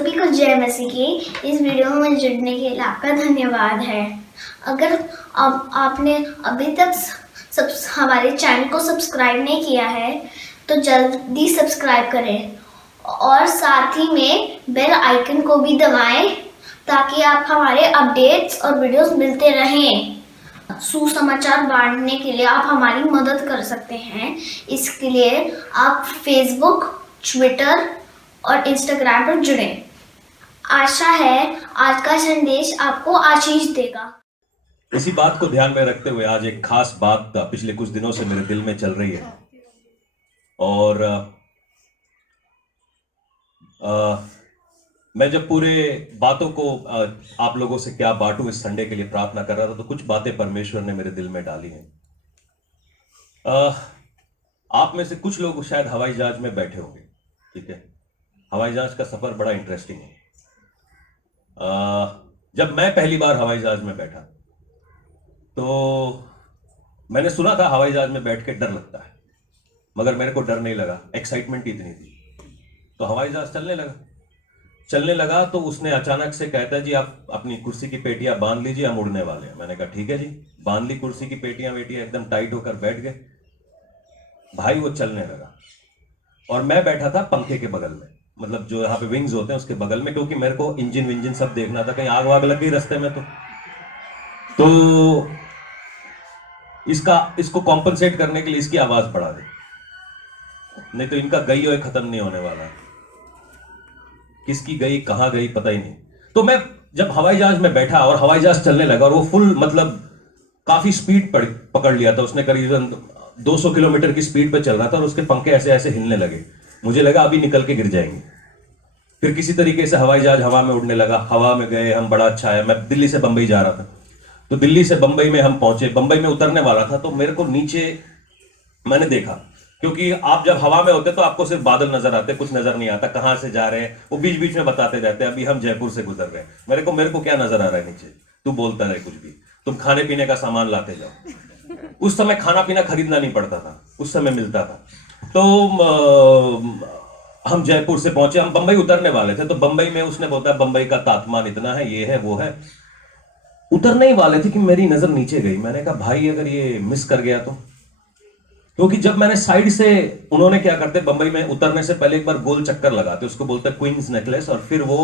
सभी को जय मसीह की। इस वीडियो में जुड़ने के लिए आपका धन्यवाद है। अगर आपने अभी तक हमारे चैनल को सब्सक्राइब नहीं किया है तो जल्दी सब्सक्राइब करें और साथ ही में बेल आइकन को भी दबाएं ताकि आप हमारे अपडेट्स और वीडियोस मिलते रहें। सुसमाचार बांटने के लिए आप हमारी मदद कर सकते हैं। इसके लिए आप फेसबुक, ट्विटर और इंस्टाग्राम पर जुड़ें। आशा है आज का संदेश आपको आशीष देगा। इसी बात को ध्यान में रखते हुए आज एक खास बात पिछले कुछ दिनों से मेरे दिल में चल रही है और मैं जब पूरे बातों को आप लोगों से क्या बांटूं इस संडे के लिए प्रार्थना कर रहा था तो कुछ बातें परमेश्वर ने मेरे दिल में डाली हैं। आप में से कुछ लोग शायद हवाई जहाज में बैठे होंगे, ठीक है। हवाई जहाज का सफर बड़ा इंटरेस्टिंग है। जब मैं पहली बार हवाई जहाज में बैठा तो मैंने सुना था हवाई जहाज में बैठ के डर लगता है, मगर मेरे को डर नहीं लगा, एक्साइटमेंट इतनी थी। तो हवाई जहाज चलने लगा तो उसने अचानक से कहता है जी आप अपनी कुर्सी की पेटियां बांध लीजिए, हम उड़ने वाले हैं। मैंने कहा ठीक है जी। बांध ली कुर्सी की पेटियां वेटियां, एकदम टाइट होकर बैठ गए। भाई वो चलने लगा और मैं बैठा था पंखे के बगल में, मतलब जो यहाँ पे विंग्स होते हैं उसके बगल में, क्योंकि मेरे को इंजन विंजन सब देखना था, कहीं आग वाग लग गई रास्ते में तो इसको कॉम्पनसेट करने के लिए इसकी आवाज बढ़ा दी, नहीं तो इनका गई हुए खत्म नहीं होने वाला। किसकी गई कहां गई पता ही नहीं। तो मैं जब हवाई जहाज में बैठा और हवाई जहाज चलने लगा और वो फुल मतलब काफी स्पीड पकड़ लिया था उसने, करीबन 200 किलोमीटर की स्पीड पे चल रहा था और उसके पंखे ऐसे ऐसे हिलने लगे। मुझे लगा अभी निकल के गिर जाएंगे। फिर किसी तरीके से हवाई जहाज हवा में उड़ने लगा। हवा में गए हम, बड़ा अच्छा है। मैं दिल्ली से बंबई जा रहा था तो दिल्ली से बंबई में हम पहुंचे। बंबई में उतरने वाला था तो मेरे को नीचे मैंने देखा, क्योंकि आप जब हवा में होते तो आपको सिर्फ बादल नजर आते, कुछ नजर नहीं आता कहां से जा रहे हैं। वो बीच बीच में बताते रहते हैं अभी हम जयपुर से गुजर रहे हैं। मेरे को क्या नजर आ रहा है नीचे, तू बोलता रहे कुछ भी, तुम खाने पीने का सामान लाते जाओ। उस समय खाना पीना खरीदना नहीं पड़ता था, उस समय मिलता था। तो हम जयपुर से पहुंचे, हम बंबई उतरने वाले थे। तो बंबई में उसने बोलता बंबई का तापमान इतना है, ये है वो है। उतरने ही वाले थे कि मेरी नजर नीचे गई। मैंने कहा भाई अगर ये मिस कर गया तो, क्योंकि जब मैंने साइड से, उन्होंने क्या करते बंबई में उतरने से पहले एक बार गोल चक्कर लगाते, उसको बोलते हैं क्वींस नेकलेस, और फिर वो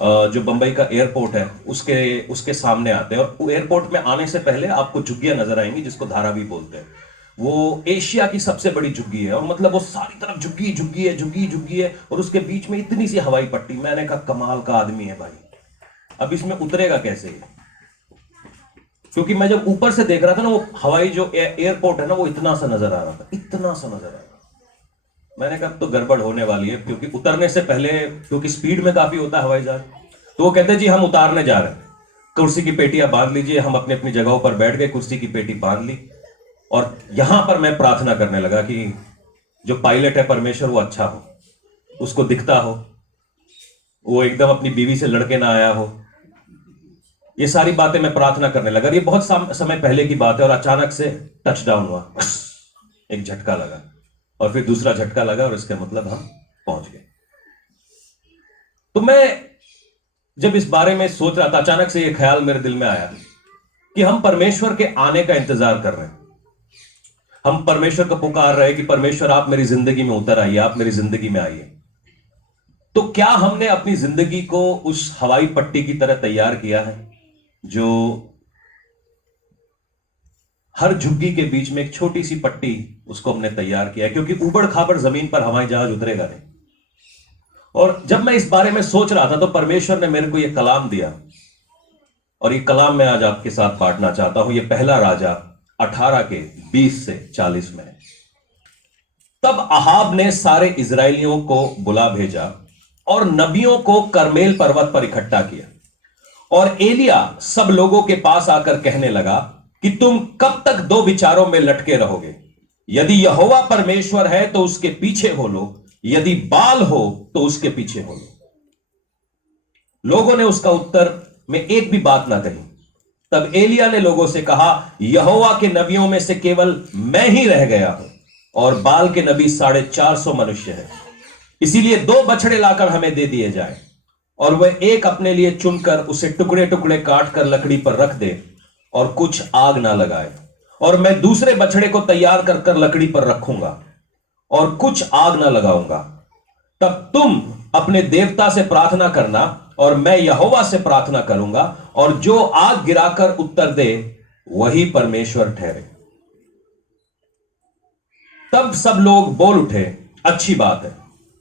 जो बंबई का एयरपोर्ट है उसके सामने आते हैं। और एयरपोर्ट में आने से पहले आपको झुग्गियां नजर आएंगी जिसको धारावी बोलते हैं। वो एशिया की सबसे बड़ी झुग्गी है और मतलब वो सारी तरफ झुग्गी झुग्गी है, झुग्गी झुग्गी है, और उसके बीच में इतनी सी हवाई पट्टी। मैंने कहा कमाल का आदमी है भाई, अब इसमें उतरेगा कैसे? क्योंकि मैं जब ऊपर से देख रहा था ना, वो हवाई जो एयरपोर्ट है ना वो इतना सा नजर आ रहा था, इतना सा नजर आ रहा था। मैंने कहा तो गड़बड़ होने वाली है, क्योंकि उतरने से पहले, क्योंकि स्पीड में काफी होता है हवाई जहाज, तो वो कहते जी हम उतारने जा रहे हैं, कुर्सी की पेटियां बांध लीजिए। हम अपनी अपनी जगहों पर बैठ गए, कुर्सी की पेटी बांध ली और यहां पर मैं प्रार्थना करने लगा कि जो पायलट है परमेश्वर वो अच्छा हो, उसको दिखता हो, वो एकदम अपनी बीवी से लड़के ना आया हो। ये सारी बातें मैं प्रार्थना करने लगा। ये बहुत समय पहले की बात है और अचानक से टच डाउन हुआ, एक झटका लगा और फिर दूसरा झटका लगा और इसका मतलब हम पहुंच गए। तो मैं जब इस बारे में सोच रहा था, अचानक से ये ख्याल मेरे दिल में आया कि हम परमेश्वर के आने का इंतजार कर रहे हैं। हम परमेश्वर को पुकार रहे हैं कि परमेश्वर आप मेरी जिंदगी में उतर आइए, आप मेरी जिंदगी में आइए। तो क्या हमने अपनी जिंदगी को उस हवाई पट्टी की तरह तैयार किया है जो हर झुग्गी के बीच में एक छोटी सी पट्टी, उसको हमने तैयार किया है? क्योंकि ऊबड़ खाबड़ जमीन पर हवाई जहाज उतरेगा नहीं। और जब मैं इस बारे में सोच रहा था तो परमेश्वर ने मेरे को यह कलाम दिया और ये कलाम मैं आज आपके साथ बांटना चाहता हूं। ये पहला राजा 18 के 20 से 40 में। तब अहाब ने सारे इजरायलियों को बुला भेजा और नबियों को करमेल पर्वत पर इकट्ठा किया। और एलिया सब लोगों के पास आकर कहने लगा कि तुम कब तक दो विचारों में लटके रहोगे? यदि यहोवा परमेश्वर है तो उसके पीछे हो लो, यदि बाल हो तो उसके पीछे हो लो। लोगों ने उसका उत्तर में एक भी बात ना कही। तब एलिया ने लोगों से कहा, यहोवा के नबियों में से केवल मैं ही रह गया हूं और बाल के नबी 450 मनुष्य हैं। इसीलिए 2 बछड़े लाकर हमें दे दिए जाए। और वह एक अपने लिए चुनकर उसे टुकड़े टुकड़े काट कर लकड़ी पर रख दे और कुछ आग ना लगाए, और मैं दूसरे बछड़े को तैयार कर कर लकड़ी पर रखूंगा और कुछ आग ना लगाऊंगा, तब तुम अपने देवता से प्रार्थना करना और मैं यहोवा से प्रार्थना करूंगा, और जो आग गिराकर उत्तर दे वही परमेश्वर ठहरे। तब सब लोग बोल उठे, अच्छी बात है।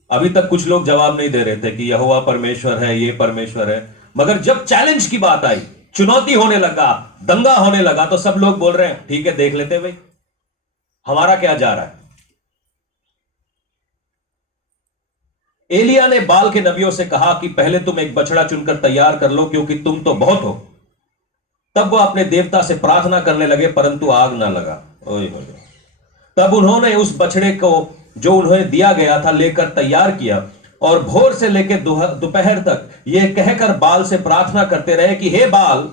अभी तक कुछ लोग जवाब नहीं दे रहे थे कि यहोवा परमेश्वर है, ये परमेश्वर है, मगर जब चैलेंज की बात आई, चुनौती होने लगा, दंगा होने लगा, तो सब लोग बोल रहे हैं ठीक है, देख लेते भाई हमारा क्या जा रहा है। एलिया ने बाल के नबियों से कहा कि पहले तुम एक बछड़ा चुनकर तैयार कर लो, क्योंकि तुम तो बहुत हो। तब वो अपने देवता से प्रार्थना करने लगे, परंतु आग ना लगा। ओए हो। तब उन्होंने उस बछड़े को जो उन्हें दिया गया था लेकर तैयार किया, और भोर से लेकर दोपहर तक यह कहकर बाल से प्रार्थना करते रहे कि हे बाल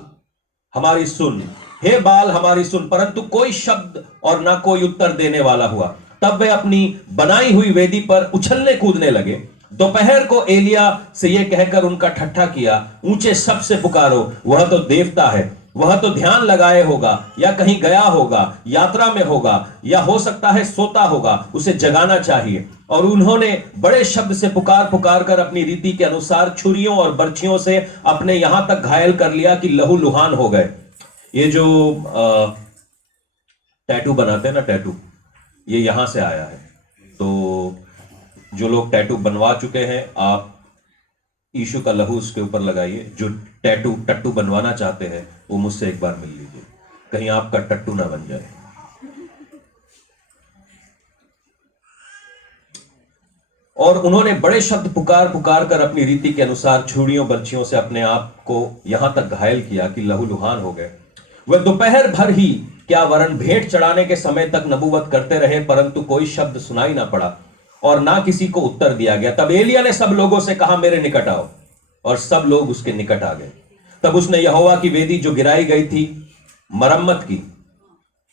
हमारी सुन, हे बाल हमारी सुन, परंतु कोई शब्द और ना कोई उत्तर देने वाला हुआ। तब वे अपनी बनाई हुई वेदी पर उछलने कूदने लगे। दोपहर को एलिया से यह कहकर उनका ठट्ठा किया, ऊंचे शब्द से पुकारो, वह तो देवता है, वह तो ध्यान लगाए होगा, या कहीं गया होगा, यात्रा में होगा, या हो सकता है सोता होगा, उसे जगाना चाहिए। और उन्होंने बड़े शब्द से पुकार पुकार कर अपनी रीति के अनुसार छुरियों और बर्छियों से अपने यहां तक घायल कर लिया कि लहू लुहान हो गए। ये जो टैटू बनाते हैं ना, टैटू, ये यहां से आया है। तो जो लोग टैटू बनवा चुके हैं, आप यीशु का लहू उसके ऊपर लगाइए। जो टट्टू बनवाना चाहते हैं वो मुझसे एक बार मिल लीजिए, कहीं आपका टट्टू ना बन जाए। और उन्होंने बड़े शब्द पुकार पुकार कर अपनी रीति के अनुसार छुरियों बर्छियों से अपने आप को यहां तक घायल किया कि लहूलुहान हो गए। वह दोपहर भर ही क्या वरन भेंट चढ़ाने के समय तक नबूवत करते रहे, परंतु कोई शब्द सुनाई ना पड़ा और ना किसी को उत्तर दिया गया। तब एलिया ने सब लोगों से कहा, मेरे निकट आओ, और सब लोग उसके निकट आ गए। तब उसने यहोवा की वेदी जो गिराई गई थी मरम्मत की,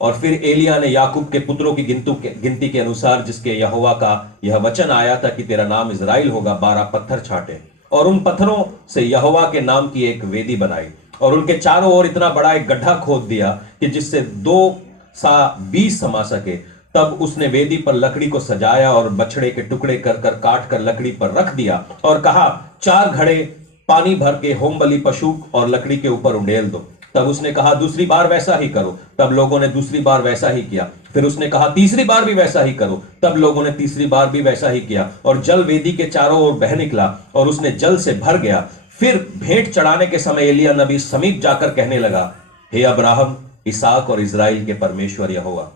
और फिर एलिया ने याकूब के पुत्रों की गिनती के अनुसार, जिसके यहोवा का यह वचन आया था कि तेरा नाम इजराइल होगा, 12 पत्थर छाटे, और उन पत्थरों से यहोवा के नाम की एक वेदी बनाई, और उनके चारों ओर इतना बड़ा एक गड्ढा खोद दिया कि जिससे 2 सा 20 समा सके। तब उसने वेदी पर लकड़ी को सजाया और बछड़े के टुकड़े कर कर काट कर लकड़ी पर रख दिया, और कहा, 4 घड़े पानी भर के होम बलि पशु और लकड़ी के ऊपर उंडेल दो। तब उसने कहा, दूसरी बार वैसा ही करो। तब लोगों ने दूसरी बार वैसा ही किया। फिर उसने कहा, तीसरी बार भी वैसा ही करो। तब लोगों ने तीसरी बार भी वैसा ही किया, और जल वेदी के चारों ओर बह निकला और उसने जल से भर गया। फिर भेंट चढ़ाने के समय एलिया नबी समीप जाकर कहने लगा, हे अब्राहम, इसहाक और इजराइल के परमेश्वर यहोवा,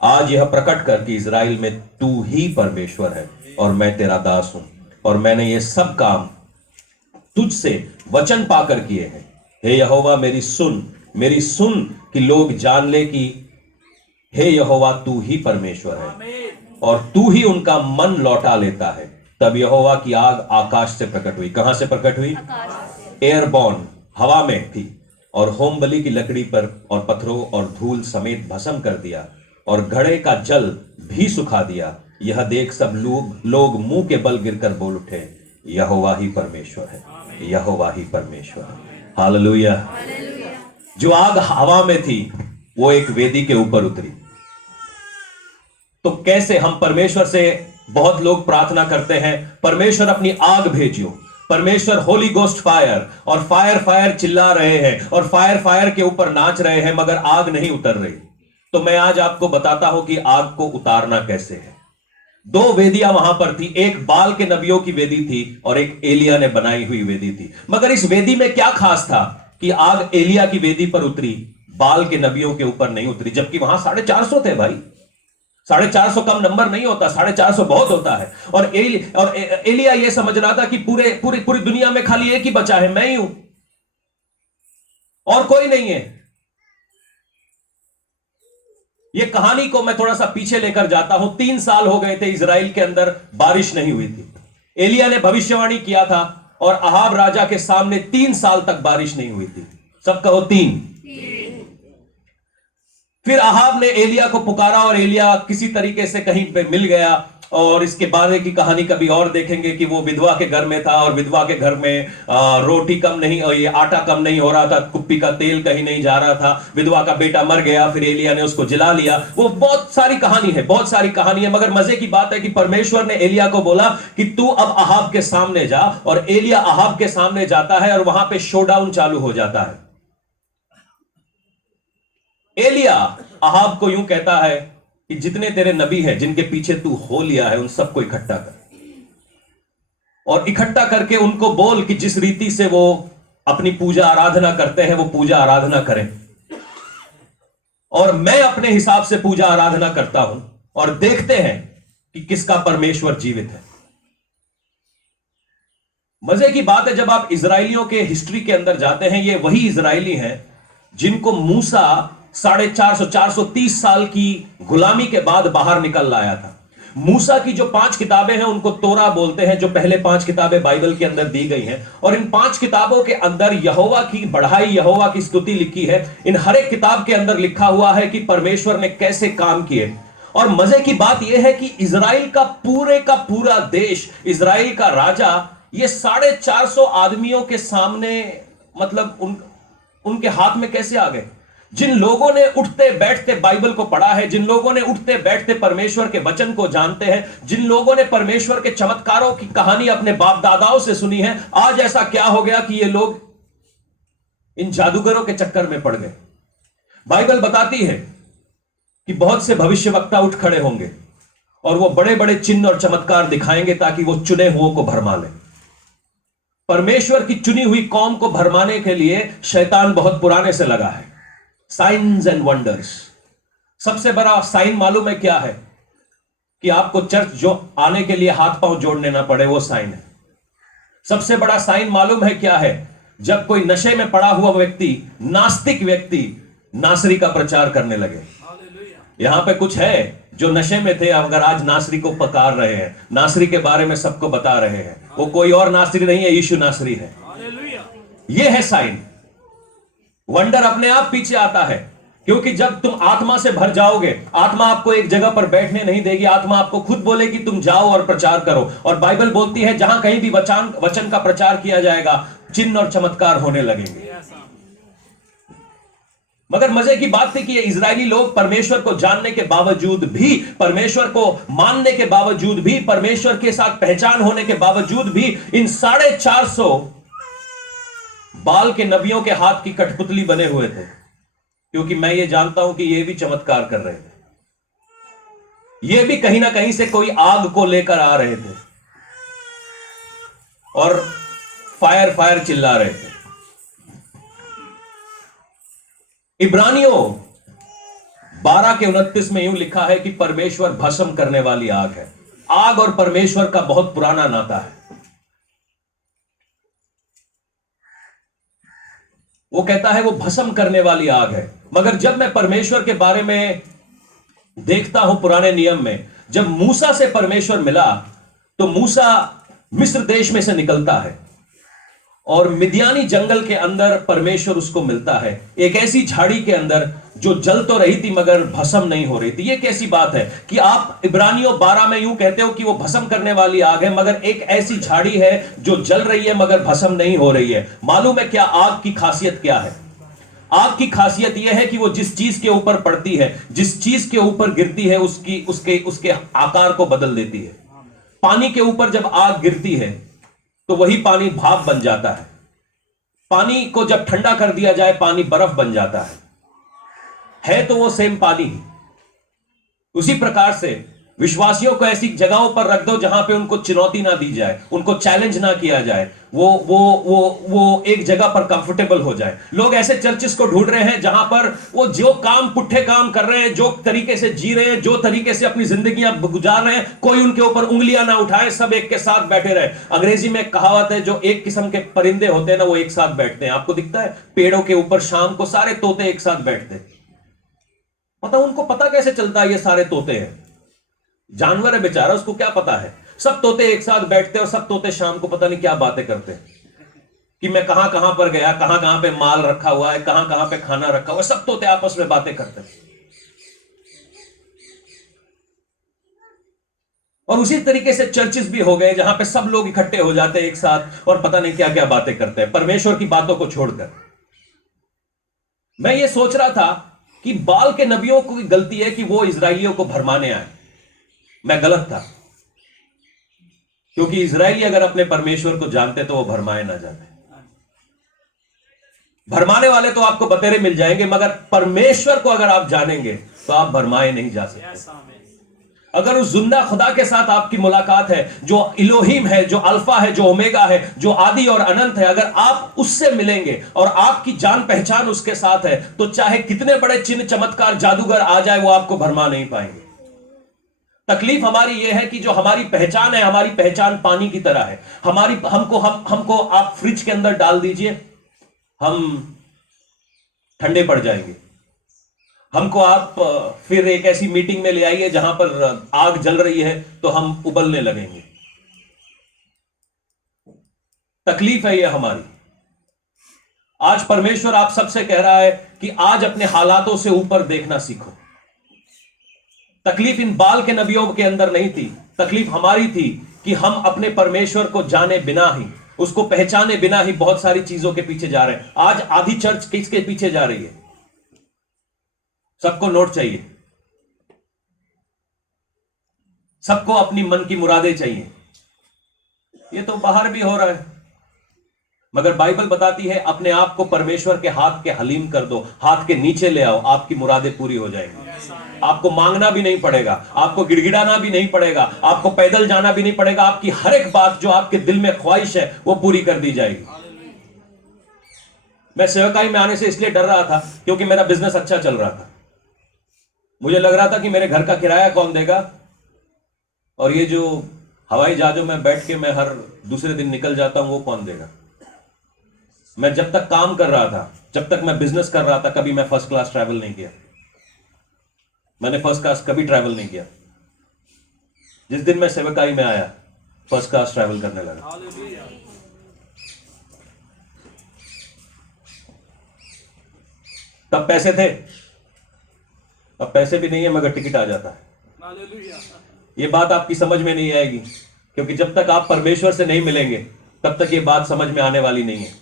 आज यह प्रकट कर कि इजराइल में तू ही परमेश्वर है, और मैं तेरा दास हूं, और मैंने ये सब काम तुझसे वचन पाकर किए हैं। हे यहोवा, मेरी सुन कि लोग जान ले कि हे यहोवा तू ही परमेश्वर है, और तू ही उनका मन लौटा लेता है। तब यहोवा की आग आकाश से प्रकट हुई। कहां से प्रकट हुई? एयरबॉर्न, हवा में थी, और होम बलि की लकड़ी पर और पत्थरों और धूल समेत भस्म कर दिया, और घड़े का जल भी सुखा दिया। यह देख सब लोग मुंह के बल गिरकर बोल उठे, यहोवा ही परमेश्वर है, यहोवा ही परमेश्वर है। हालेलुया। जो आग हवा में थी वो एक वेदी के ऊपर उतरी। तो कैसे हम परमेश्वर से, बहुत लोग प्रार्थना करते हैं, परमेश्वर अपनी आग भेजियो, परमेश्वर होली गोस्ट फायर, और फायर फायर चिल्ला रहे हैं और फायर फायर के ऊपर नाच रहे हैं, मगर आग नहीं उतर रही। तो मैं आज आपको बताता हूं कि आग को उतारना कैसे है। 2 वेदियां वहां पर थी, एक बाल के नबियों की वेदी थी और एक एलिया ने बनाई हुई वेदी थी। मगर इस वेदी में क्या खास था कि आग एलिया की वेदी पर उतरी, बाल के नबियों के ऊपर नहीं उतरी, जबकि वहां 450 थे भाई। 450 कम नंबर नहीं होता, 450 बहुत होता है। और एलिया यह समझ रहा था कि पूरी दुनिया में खाली एक ही बचा है, मैं ही हूं, और कोई नहीं है। यह कहानी को मैं थोड़ा सा पीछे लेकर जाता हूं। 3 साल हो गए थे इजराइल के अंदर बारिश नहीं हुई थी। एलिया ने भविष्यवाणी किया था और अहाब राजा के सामने 3 साल तक बारिश नहीं हुई थी। सब कहो 3। फिर अहाब ने एलिया को पुकारा और एलिया किसी तरीके से कहीं पे मिल गया और इसके बाद की कहानी कभी और देखेंगे कि वो विधवा के घर में था और विधवा के घर में रोटी कम नहीं, ये आटा कम नहीं हो रहा था, कुप्पी का तेल कहीं नहीं जा रहा था, विधवा का बेटा मर गया, फिर एलिया ने उसको जिला लिया। वो बहुत सारी कहानी है, बहुत सारी कहानी है। मगर मजे की बात है कि परमेश्वर ने एलिया को बोला कि तू अब अहाब के सामने जा, और एलिया अहाब के सामने जाता है और वहां पे शोडाउन चालू हो जाता है। एलिया अहाब को यूं कहता है कि जितने तेरे नबी हैं जिनके पीछे तू हो लिया है उन सबको इकट्ठा कर, और इकट्ठा करके उनको बोल कि जिस रीति से वो अपनी पूजा आराधना करते हैं वो पूजा आराधना करें, और मैं अपने हिसाब से पूजा आराधना करता हूं, और देखते हैं कि किसका परमेश्वर जीवित है। मजे की बात है, जब आप इजराइलियों के हिस्ट्री के अंदर जाते हैं, ये वही इजराइली हैं जिनको मूसा 430 साल की गुलामी के बाद बाहर निकल लाया था। मूसा की जो 5 किताबें हैं उनको तोरा बोलते हैं, जो पहले 5 किताबें बाइबल के अंदर दी गई हैं, और इन 5 किताबों के अंदर यहोवा की बढ़ाई, यहोवा की स्तुति लिखी है। इन हर एक किताब के अंदर लिखा हुआ है कि परमेश्वर ने कैसे काम किए। और मजे की बात यह है कि इजराइल का पूरा देश, इजराइल का राजा, ये 450 आदमियों के सामने, मतलब उनके हाथ में कैसे आ गए। जिन लोगों ने उठते बैठते बाइबल को पढ़ा है, जिन लोगों ने उठते बैठते परमेश्वर के वचन को जानते हैं, जिन लोगों ने परमेश्वर के चमत्कारों की कहानी अपने बाप दादाओं से सुनी है, आज ऐसा क्या हो गया कि ये लोग इन जादूगरों के चक्कर में पड़ गए। बाइबल बताती है कि बहुत से भविष्यवक्ता उठ खड़े होंगे और वो बड़े बड़े चिन्ह और चमत्कार दिखाएंगे ताकि वो चुने हुओं को भरमा ले। परमेश्वर की चुनी हुई कौम को भरमाने के लिए शैतान बहुत पुराने से लगा है। साइंस एंड वंडर्स, सबसे बड़ा साइन मालूम है क्या है? कि आपको चर्च जो आने के लिए हाथ पांव जोड़ने ना पड़े, वो साइन है। सबसे बड़ा साइन मालूम है क्या है? जब कोई नशे में पड़ा हुआ व्यक्ति, नास्तिक व्यक्ति, नासरी का प्रचार करने लगे। यहां पे कुछ है जो नशे में थे, अगर आज नासरी को पकार रहे हैं, नासरी के बारे में सबको बता रहे हैं। वो कोई और नासरी नहीं है, यीशु नासरी है। ये है साइन। वंडर अपने आप पीछे आता है, क्योंकि जब तुम आत्मा से भर जाओगे, आत्मा आपको एक जगह पर बैठने नहीं देगी। आत्मा आपको खुद बोलेगी तुम जाओ और प्रचार करो। और बाइबल बोलती है जहां कहीं भी वचन का प्रचार किया जाएगा, चिन्ह और चमत्कार होने लगेंगे। मगर मजे की बात थी कि ये इजरायली लोग परमेश्वर को जानने के बावजूद भी, परमेश्वर को मानने के बावजूद भी, परमेश्वर के साथ पहचान होने के बावजूद भी, इन 450 बाल के नबियों के हाथ की कठपुतली बने हुए थे। क्योंकि मैं ये जानता हूं कि ये भी चमत्कार कर रहे थे, ये भी कहीं ना कहीं से कोई आग को लेकर आ रहे थे और फायर चिल्ला रहे थे। इब्रानियों 12:29 में यूं लिखा है कि परमेश्वर भस्म करने वाली आग है। आग और परमेश्वर का बहुत पुराना नाता है। वो कहता है वो भस्म करने वाली आग है। मगर जब मैं परमेश्वर के बारे में देखता हूं पुराने नियम में, जब मूसा से परमेश्वर मिला तो मूसा मिस्र देश में से निकलता है और मिद्यानी जंगल के अंदर परमेश्वर उसको मिलता है, एक ऐसी झाड़ी के अंदर जो जल तो रही थी मगर भस्म नहीं हो रही थी। ये कैसी बात है कि आप इब्रानियों 12 में यूं कहते हो कि वो भस्म करने वाली आग है, मगर एक ऐसी झाड़ी है जो जल रही है मगर भस्म नहीं हो रही है। मालूम है क्या आग की खासियत क्या है? आग की खासियत यह है कि वो जिस चीज के ऊपर पड़ती है, जिस चीज के ऊपर गिरती है, उसके आकार को बदल देती है। पानी के ऊपर जब आग गिरती है तो वही पानी भाप बन जाता है। पानी को जब ठंडा कर दिया जाए, पानी बर्फ बन जाता है तो वो सेम पानी ही। उसी प्रकार से विश्वासियों को ऐसी जगहों पर रख दो जहां पे उनको चुनौती ना दी जाए, उनको चैलेंज ना किया जाए, वो एक जगह पर कंफर्टेबल हो जाए। लोग ऐसे चर्चेस को ढूंढ रहे हैं जहां पर वो जो काम, पुट्ठे काम कर रहे हैं, जो तरीके से जी रहे हैं, जो तरीके से अपनी जिंदगियां गुजार रहे हैं, कोई उनके ऊपर उंगलियां ना उठाए, सब एक के साथ बैठे रहे। अंग्रेजी में कहावत है, जो एक किस्म के परिंदे होते हैं ना, वो एक साथ बैठते हैं। आपको दिखता है पेड़ों के ऊपर शाम को सारे तोते एक साथ बैठते हैं। उनको पता कैसे चलता है ये सारे तोते हैं? जानवर है बेचारा, उसको क्या पता है। सब तोते एक साथ बैठते हैं और सब तोते शाम को पता नहीं क्या बातें करते हैं कि मैं कहां कहां पर गया, कहां कहां पे माल रखा हुआ है, कहां कहां पे खाना रखा हुआ है। सब तोते आपस में बातें करते हैं। और उसी तरीके से चर्चेस भी हो गए जहां पे सब लोग इकट्ठे हो जाते हैं एक साथ और पता नहीं क्या क्या बातें करते हैं परमेश्वर की बातों को छोड़कर। मैं ये सोच रहा था कि बाल के नबियों को गलती है कि वो इजरायलियों को भरमाने आए। मैं गलत था, क्योंकि इजरायली अगर अपने परमेश्वर को जानते तो वो भरमाए ना जाते। भरमाने वाले तो आपको बतेरे मिल जाएंगे, मगर परमेश्वर को अगर आप जानेंगे तो आप भरमाए नहीं जा सकते। अगर उस जिंदा खुदा के साथ आपकी मुलाकात है, जो इलोहिम है, जो अल्फा है, जो ओमेगा है, जो आदि और अनंत है, अगर आप उससे मिलेंगे और आपकी जान पहचान उसके साथ है, तो चाहे कितने बड़े चिन्ह चमत्कार जादूगर आ जाए वो आपको भरमा नहीं पाएंगे। तकलीफ हमारी यह है कि जो हमारी पहचान है, हमारी पहचान पानी की तरह है। हमको आप फ्रिज के अंदर डाल दीजिए, हम ठंडे पड़ जाएंगे। हमको आप फिर एक ऐसी मीटिंग में ले आइए जहां पर आग जल रही है तो हम उबलने लगेंगे। तकलीफ है यह हमारी। आज परमेश्वर आप सबसे कह रहा है कि आज अपने हालातों से ऊपर देखना सीखो। तकलीफ इन बाल के नबियों के अंदर नहीं थी, तकलीफ हमारी थी कि हम अपने परमेश्वर को जाने बिना ही, उसको पहचाने बिना ही बहुत सारी चीजों के पीछे जा रहे हैं। आज आधी चर्च किसके पीछे जा रही है? सबको नोट चाहिए, सबको अपनी मन की मुरादें चाहिए। ये तो बाहर भी हो रहा है, मगर बाइबल बताती है अपने आप को परमेश्वर के हाथ के हलीम कर दो, हाथ के नीचे ले आओ, आपकी मुरादें पूरी हो जाएंगी। आपको मांगना भी नहीं पड़ेगा, आपको गिड़गिड़ाना भी नहीं पड़ेगा, आपको पैदल जाना भी नहीं पड़ेगा। आपकी हर एक बात जो आपके दिल में ख्वाहिश है वो पूरी कर दी जाएगी। मैं सेवकाई में आने से इसलिए डर रहा था क्योंकि मेरा बिजनेस अच्छा चल रहा था। मुझे लग रहा था कि मेरे घर का किराया कौन देगा, और ये जो हवाई जहाजों में बैठ के मैं हर दूसरे दिन निकल जाता हूं वो कौन देगा। मैं जब तक काम कर रहा था, जब तक मैं बिजनेस कर रहा था, कभी मैं फर्स्ट क्लास ट्रैवल नहीं किया। मैंने फर्स्ट क्लास कभी ट्रैवल नहीं किया। जिस दिन मैं सेवकाई में आया फर्स्ट क्लास ट्रैवल करने लगा। तब पैसे थे, अब पैसे भी नहीं है मगर टिकट आ जाता है। ये बात आपकी समझ में नहीं आएगी, क्योंकि जब तक आप परमेश्वर से नहीं मिलेंगे तब तक ये बात समझ में आने वाली नहीं है।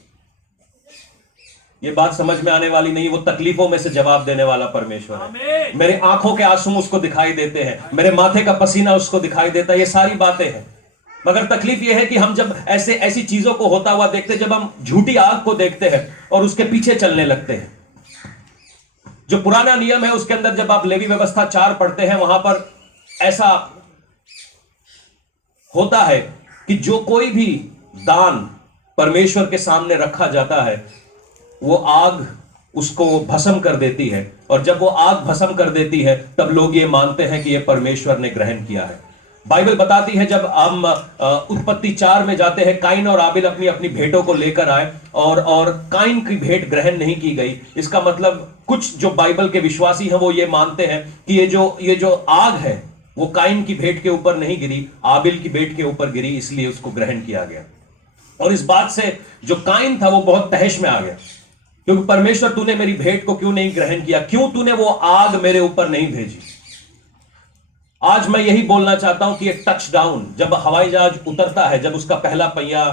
ये बात समझ में आने वाली नहीं है। वो तकलीफों में से जवाब देने वाला परमेश्वर है। मेरे आंखों के आंसू उसको दिखाई देते हैं, मेरे माथे का पसीना उसको दिखाई देता है। ये सारी बातें हैं, मगर तकलीफ ये है कि हम जब ऐसी चीजों को होता हुआ देखते, जब हम झूठी आग को देखते हैं और उसके पीछे चलने लगते हैं। जो पुराना नियम है उसके अंदर जब आप लेवी व्यवस्था 4 पढ़ते हैं, वहां पर ऐसा होता है कि जो कोई भी दान परमेश्वर के सामने रखा जाता है वो आग उसको भस्म कर देती है, और जब वो आग भस्म कर देती है तब लोग ये मानते हैं कि ये परमेश्वर ने ग्रहण किया है। बाइबल बताती है जब हम उत्पत्ति 4 में जाते हैं, काइन और आबिल अपनी अपनी भेंटों को लेकर आए और काइन की भेंट ग्रहण नहीं की गई। इसका मतलब कुछ जो बाइबल के विश्वासी हैं वो ये मानते हैं कि ये जो आग है वो काइन की भेंट के ऊपर नहीं गिरी, आबिल की भेंट के ऊपर गिरी, इसलिए उसको ग्रहण किया गया। और इस बात से जो काइन था वो बहुत तहश में आ गया, क्योंकि परमेश्वर तूने मेरी भेंट को क्यों नहीं ग्रहण किया, क्यों तूने वो आग मेरे ऊपर नहीं भेजी। आज मैं यही बोलना चाहता हूं कि एक टच डाउन, जब हवाई जहाज उतरता है, जब उसका पहला पहिया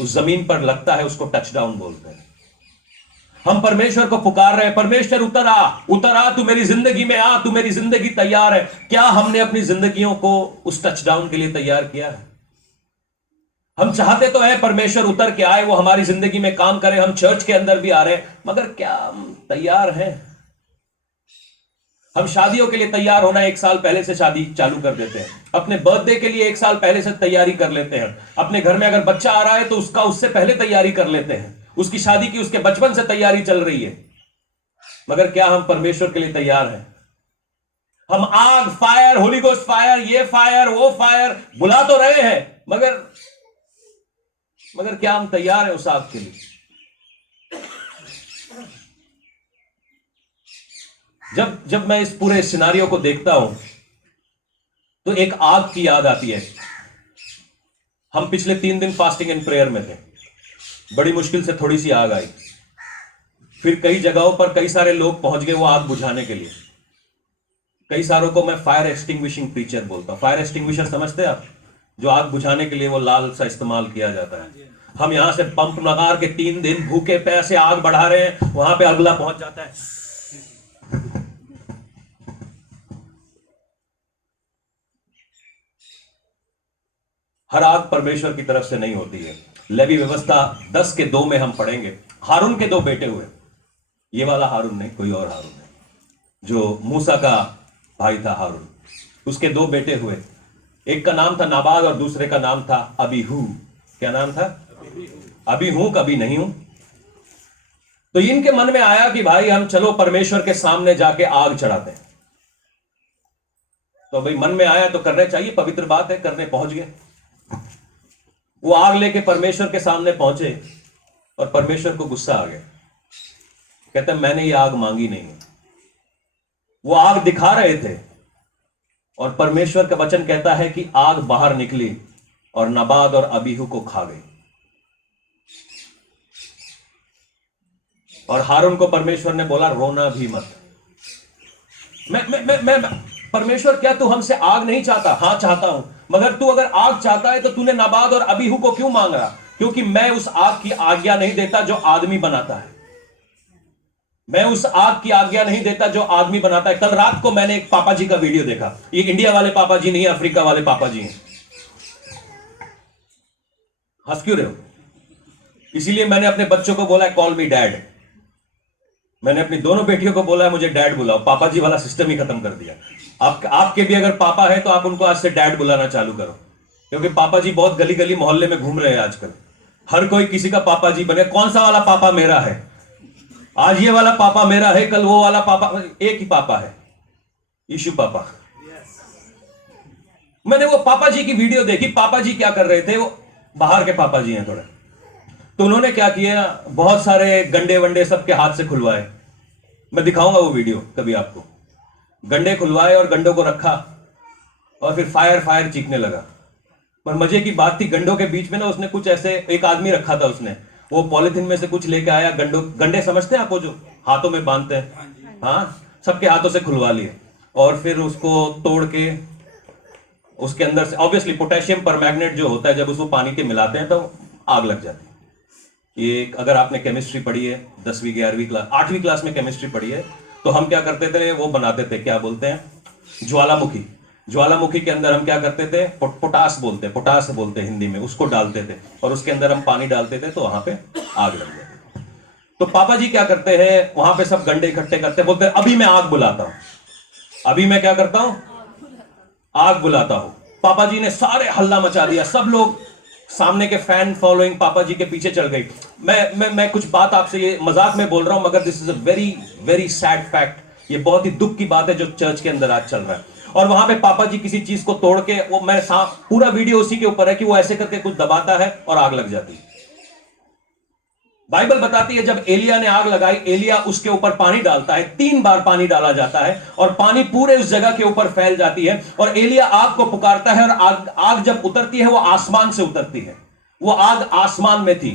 उस जमीन पर लगता है, उसको टच डाउन बोलते हैं। हम परमेश्वर को पुकार रहे हैं, परमेश्वर उतर आ, तू मेरी जिंदगी में आ, तू मेरी जिंदगी तैयार है। क्या हमने अपनी जिंदगियों को उस टच डाउन के लिए तैयार किया है? हम चाहते तो है परमेश्वर उतर के आए, वो हमारी जिंदगी में काम करे, हम चर्च के अंदर भी आ रहे हैं, मगर क्या हम तैयार हैं? हम शादियों के लिए तैयार होना 1 साल पहले से शादी चालू कर देते हैं, अपने बर्थडे के लिए 1 साल पहले से तैयारी कर लेते हैं, अपने घर में अगर बच्चा आ रहा है तो उससे पहले तैयारी कर लेते हैं, उसकी शादी की उसके बचपन से तैयारी चल रही है। मगर क्या हम परमेश्वर के लिए तैयार हैं? हम आग, फायर, होली गोस्ट फायर, ये फायर, वो फायर बुला तो रहे हैं, मगर क्या हम तैयार हैं उस आग के लिए? जब मैं इस पूरे सिनारियो को देखता हूं तो एक आग की याद आती है। हम पिछले 3 दिन फास्टिंग एंड प्रेयर में थे, बड़ी मुश्किल से थोड़ी सी आग आई, फिर कई जगहों पर कई सारे लोग पहुंच गए वो आग बुझाने के लिए। कई सारों को मैं फायर एक्सटिंग्विशिंग प्रीचर बोलता हूं। फायर एक्सटिंग्विशर समझते हैं आप? जो आग बुझाने के लिए वो लाल सा इस्तेमाल किया जाता है। हम यहां से पंप लगा के 3 दिन भूखे पैसे आग बढ़ा रहे हैं, वहां पे अगला पहुंच जाता है। हर आग परमेश्वर की तरफ से नहीं होती है। लेवी व्यवस्था 10 के 2 में हम पढ़ेंगे, हारून के 2 बेटे हुए। ये वाला हारून नहीं, कोई और हारून है, जो मूसा का भाई था हारून। उसके 2 बेटे हुए, एक का नाम था नाबाद और दूसरे का नाम था अबीहू। क्या नाम था? अभी हूं कभी नहीं हूं। तो इनके मन में आया कि भाई हम चलो परमेश्वर के सामने जाके आग चढ़ाते हैं। तो भाई मन में आया तो करने चाहिए, पवित्र बात है, करने पहुंच गए। वो आग लेके परमेश्वर के सामने पहुंचे और परमेश्वर को गुस्सा आ गया। कहते मैंने ये आग मांगी नहीं है। वो आग दिखा रहे थे और परमेश्वर का वचन कहता है कि आग बाहर निकली और नाबाद और अबीहू को खा गई। और हारून को परमेश्वर ने बोला रोना भी मत। मैं परमेश्वर क्या तू हमसे आग नहीं चाहता? हां चाहता हूं, मगर तू अगर आग चाहता है तो तूने नाबाद और अबीहू को क्यों मांग रहा? क्योंकि मैं उस आग की आज्ञा नहीं देता जो आदमी बनाता है। मैं उस आग की आज्ञा नहीं देता जो आदमी बनाता है। कल रात को मैंने एक पापा जी का वीडियो देखा। ये इंडिया वाले पापा जी नहीं है, अफ्रीका वाले पापा जी हैं। हंस क्यों रहे हो? इसीलिए मैंने अपने बच्चों को बोला कॉल मी डैड। मैंने अपनी दोनों बेटियों को बोला है मुझे डैड बुलाओ। पापा जी वाला सिस्टम ही खत्म कर दिया। आपके भी अगर पापा है तो आप उनको आज से डैड बुलाना चालू करो, क्योंकि पापा जी बहुत गली गली मोहल्ले में घूम रहे हैं आजकल। हर कोई किसी का पापा जी बने। कौन सा वाला पापा मेरा है? आज ये वाला पापा मेरा है, कल वो वाला पापा। एक ही पापा है, यीशु पापा। मैंने वो पापा जी की वीडियो देखी। पापा जी क्या कर रहे थे? वो बाहर के पापा जी हैं थोड़े। तो उन्होंने क्या किया, बहुत सारे गंडे वंडे सबके हाथ से खुलवाए। मैं दिखाऊंगा वो वीडियो कभी आपको। गंडे खुलवाए और गंडों को रखा और फिर फायर फायर चीखने लगा। पर मजे की बात थी, गंडों के बीच में ना उसने कुछ ऐसे, एक आदमी रखा था, उसने वो पॉलिथीन में से कुछ लेके आया। गंडे समझते हैं आपको, जो हाथों में बांधते हैं? हाँ, सबके हाथों से खुलवा लिए और फिर उसको तोड़ के उसके अंदर से ऑब्वियसली पोटेशियम परमैंगनेट जो होता है, जब उसको पानी के मिलाते हैं तो आग लग जाती है। ये अगर आपने केमिस्ट्री पढ़ी है 10वीं 11वीं क्लास 8वीं क्लास में केमिस्ट्री पढ़ी है, तो हम क्या करते थे, वो बनाते थे, क्या बोलते हैं, ज्वालामुखी। ज्वालामुखी के अंदर हम क्या करते थे, पोटास बोलते हैं हिंदी में, उसको डालते थे और उसके अंदर हम पानी डालते थे तो वहां पे आग लग जाती। तो पापा जी क्या करते हैं, वहां पे सब गंडे इकट्ठे करते, बोलते हैं अभी मैं आग बुलाता हूं। अभी मैं क्या करता हूं? आग बुलाता हूं। पापा जी ने सारे हल्ला मचा दिया। सब लोग सामने के फैन फॉलोइंग पापा जी के पीछे चल गई। मैं कुछ बात आपसे ये मजाक में बोल रहा हूं, मगर this is a very very sad fact. ये बहुत ही दुख की बात है जो चर्च के अंदर आज चल रहा है। और वहां पे पापा जी किसी चीज को तोड़ के, वो मैं पूरा वीडियो उसी के ऊपर है कि वो ऐसे करके कुछ दबाता है और आग लग जाती है। बाइबल बताती है जब एलिया ने आग लगाई, एलिया उसके ऊपर पानी डालता है, 3 बार पानी डाला जाता है और पानी पूरे उस जगह के ऊपर फैल जाती है और एलिया आग को पुकारता है और आग जब उतरती है वो आसमान से उतरती है। वो आग आसमान में थी।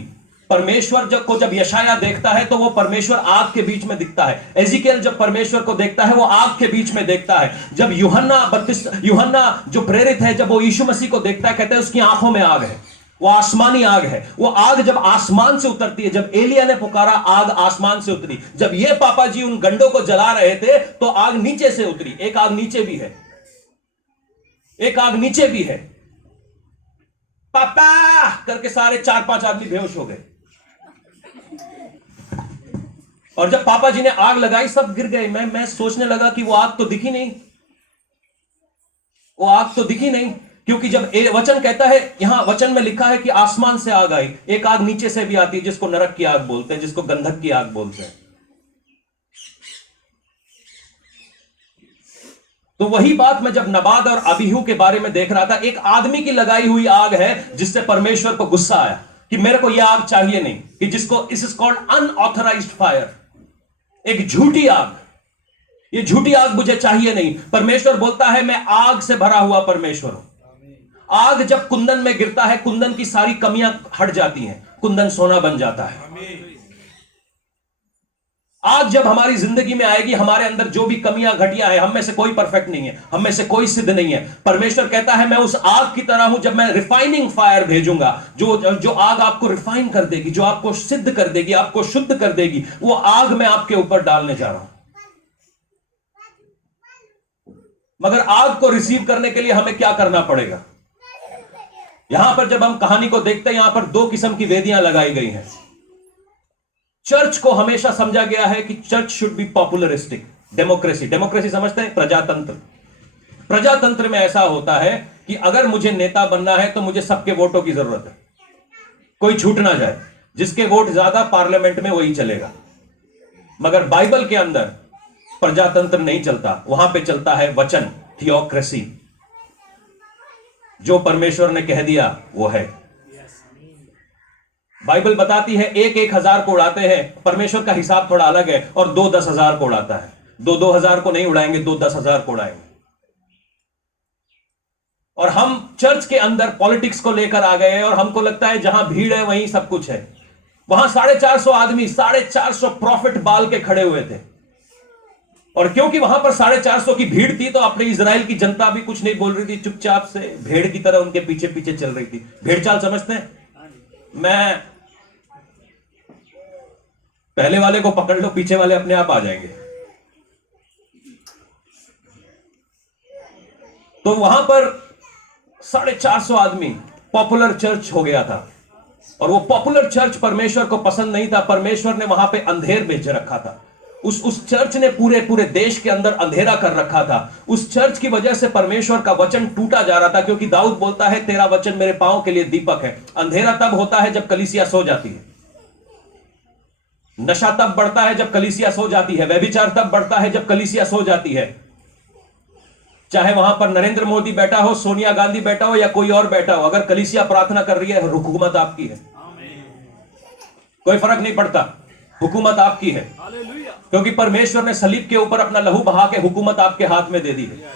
परमेश्वर जब यशाया देखता है तो वो परमेश्वर आग के बीच में दिखता है। एजिकेल जब परमेश्वर को देखता है वो आग के बीच में देखता है। जब यूहन्ना जो प्रेरित है, जब वो यीशु मसीह को देखता है, कहते हैं उसकी आंखों में आग है। वो आसमानी आग है। वो आग जब आसमान से उतरती है, जब एलिया ने पुकारा आग आसमान से उतरी। जब ये पापा जी उन गंडों को जला रहे थे तो आग नीचे से उतरी। एक आग नीचे भी है, एक आग नीचे भी है। पापा करके सारे 4-5 आदमी बेहोश हो गए। और जब पापा जी ने आग लगाई सब गिर गए। मैं सोचने लगा कि वो आग तो दिखी नहीं, वो आग तो दिखी नहीं, क्योंकि जब वचन कहता है, यहां वचन में लिखा है कि आसमान से आग आई। एक आग नीचे से भी आती है जिसको नरक की आग बोलते हैं, जिसको गंधक की आग बोलते हैं। तो वही बात मैं जब नबाद और अबीहू के बारे में देख रहा था, एक आदमी की लगाई हुई आग है जिससे परमेश्वर को गुस्सा आया कि मेरे को यह आग चाहिए नहीं, कि जिसको इस इज कॉल्ड अनऑथराइज्ड फायर, एक झूठी आग। ये झूठी आग मुझे चाहिए नहीं। परमेश्वर बोलता है मैं आग से भरा हुआ परमेश्वर हूं। आग जब कुंदन में गिरता है, कुंदन की सारी कमियां हट जाती हैं, कुंदन सोना बन जाता है। आग जब हमारी जिंदगी में आएगी, हमारे अंदर जो भी कमियां घटिया है, हम में से कोई परफेक्ट नहीं है, हम में से कोई सिद्ध नहीं है। परमेश्वर कहता है मैं उस आग की तरह हूं, जब मैं रिफाइनिंग फायर भेजूंगा, जो आग आपको रिफाइन कर देगी, जो आपको सिद्ध कर देगी, आपको शुद्ध कर देगी, वो आग मैं आपके ऊपर डालने जा रहा हूं। मगर आग को रिसीव करने के लिए हमें क्या करना पड़ेगा? यहां पर जब हम कहानी को देखते हैं, यहां पर दो किस्म की वेदियां लगाई गई हैं। चर्च को हमेशा समझा गया है कि चर्च शुड बी पॉपुलरिस्टिक, डेमोक्रेसी समझते हैं, प्रजातंत्र। प्रजातंत्र में ऐसा होता है कि अगर मुझे नेता बनना है तो मुझे सबके वोटों की जरूरत है, कोई छूट ना जाए, जिसके वोट ज्यादा पार्लियामेंट में वही चलेगा। मगर बाइबल के अंदर प्रजातंत्र नहीं चलता, वहां पे चलता है वचन, थियोक्रेसी। जो परमेश्वर ने कह दिया वो है। बाइबल बताती है 1,000 को उड़ाते हैं, परमेश्वर का हिसाब थोड़ा अलग है, और 2 10,000 को उड़ाता है। 2,000 को नहीं उड़ाएंगे, 2 10,000 को उड़ाएंगे। और हम चर्च के अंदर पॉलिटिक्स को लेकर आ गए, और हमको लगता है जहां भीड़ है वहीं सब कुछ है। वहां 450 आदमी, 450 प्रॉफिट बाल के खड़े हुए थे, और क्योंकि वहां पर 450 की भीड़ थी, तो अपने इजराइल की जनता भी कुछ नहीं बोल रही थी, चुपचाप से भेड़ की तरह उनके पीछे पीछे चल रही थी। भेड़ चाल समझते हैं? मैं पहले वाले को पकड़ लो, पीछे वाले अपने आप आ जाएंगे। तो वहां पर 450 आदमी, पॉपुलर चर्च हो गया था, और वो पॉपुलर चर्च परमेश्वर को पसंद नहीं था। परमेश्वर ने वहां पे अंधेर भेज रखा था। उस चर्च ने पूरे देश के अंदर अंधेरा कर रखा था। उस चर्च की वजह से परमेश्वर का वचन टूटा जा रहा था, क्योंकि दाऊद बोलता है तेरा वचन मेरे पांव के लिए दीपक है। अंधेरा तब होता है जब कलीसिया सो जाती है, नशा तब बढ़ता है जब कलीसिया सो जाती है, व्यभिचार तब बढ़ता है जब कलीसिया सो जाती है। चाहे वहां पर नरेंद्र मोदी बैठा हो, सोनिया गांधी बैठा हो, या कोई और बैठा हो, अगर कलीसिया प्रार्थना कर रही है, हुकूमत आपकी है, कोई फर्क नहीं पड़ता, हुकूमत आपकी है, क्योंकि परमेश्वर ने सलीब के ऊपर अपना लहू बहा के हुकूमत आपके हाथ में दे दी है।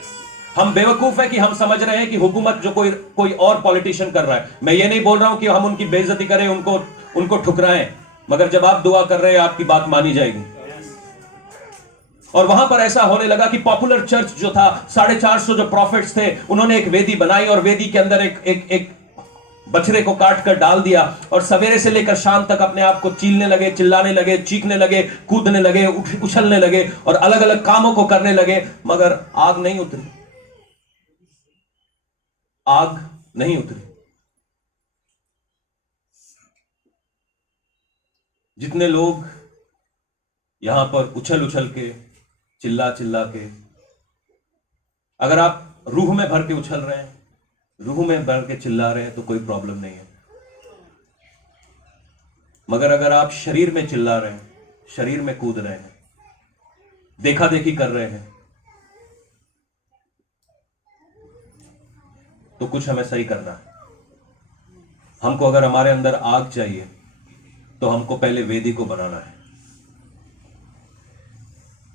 हम बेवकूफ है कि हम समझ रहे हैं कि हुकूमत जो कोई और पॉलिटिशियन कर रहा है। मैं ये नहीं बोल रहा हूं कि हम उनकी बेइज्जती करें, उनको ठुकराएं, मगर जब आप दुआ कर रहे हैं आपकी बात मानी जाएगी। और वहां पर ऐसा होने लगा कि पॉपुलर चर्च जो था, 450 जो प्रॉफिट्स थे, उन्होंने एक वेदी बनाई, और वेदी के अंदर एक बछड़े को काट कर डाल दिया, और सवेरे से लेकर शाम तक अपने आप को चीलने लगे, चिल्लाने लगे, चीखने लगे, कूदने लगे, उछलने लगे, और अलग अलग कामों को करने लगे। मगर आग नहीं उतरी, आग नहीं उतरी। जितने लोग यहां पर उछल उछल के, चिल्ला चिल्ला के, अगर आप रूह में भर के उछल रहे हैं, रूह में भर के चिल्ला रहे हैं, तो कोई प्रॉब्लम नहीं है। मगर अगर आप शरीर में चिल्ला रहे हैं, शरीर में कूद रहे हैं, देखा देखी कर रहे हैं, तो कुछ हमें सही करना है। हमको अगर हमारे अंदर आग चाहिए, तो हमको पहले वेदी को बनाना है।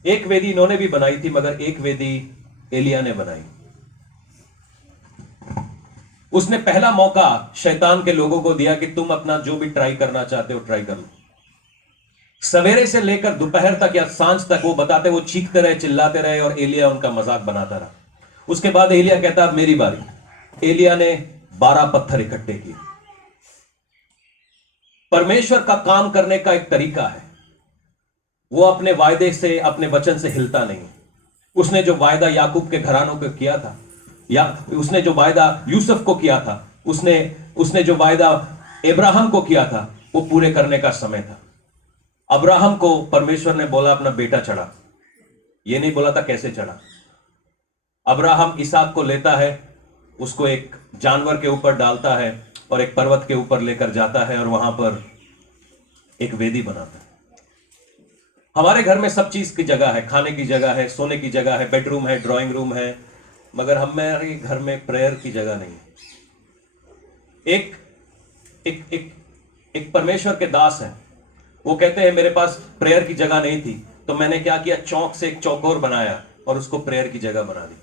एक वेदी इन्होंने भी बनाई थी, मगर एक वेदी एलिया ने बनाई। उसने पहला मौका शैतान के लोगों को दिया कि तुम अपना जो भी ट्राई करना चाहते हो ट्राई कर लो। सवेरे से लेकर दोपहर तक या सांझ तक वो बताते, वो चीखते रहे, चिल्लाते रहे, और एलिया उनका मजाक बनाता रहा। उसके बाद एलिया कहता अब मेरी बारी। एलिया ने 12 पत्थर इकट्ठे किए। परमेश्वर का काम करने का एक तरीका है, वो अपने वायदे से, अपने वचन से हिलता नहीं। उसने जो वायदा याकूब के घरानों को किया था, या उसने जो वायदा यूसुफ को किया था, उसने जो वायदा अब्राहम को किया था, वो पूरे करने का समय था। अब्राहम को परमेश्वर ने बोला अपना बेटा चढ़ा, ये नहीं बोला था कैसे चढ़ा। अब्राहम इसहाक को लेता है, उसको एक जानवर के ऊपर डालता है, और एक पर्वत के ऊपर लेकर जाता है, और वहां पर एक वेदी बनाता है। हमारे घर में सब चीज की जगह है, खाने की जगह है, सोने की जगह है, बेडरूम है, ड्राइंग रूम है, मगर हमारे घर में प्रेयर की जगह नहीं है। एक परमेश्वर के दास हैं, वो कहते हैं मेरे पास प्रेयर की जगह नहीं थी, तो मैंने क्या किया, चौक से एक चौकोर बनाया और उसको प्रेयर की जगह बना दी।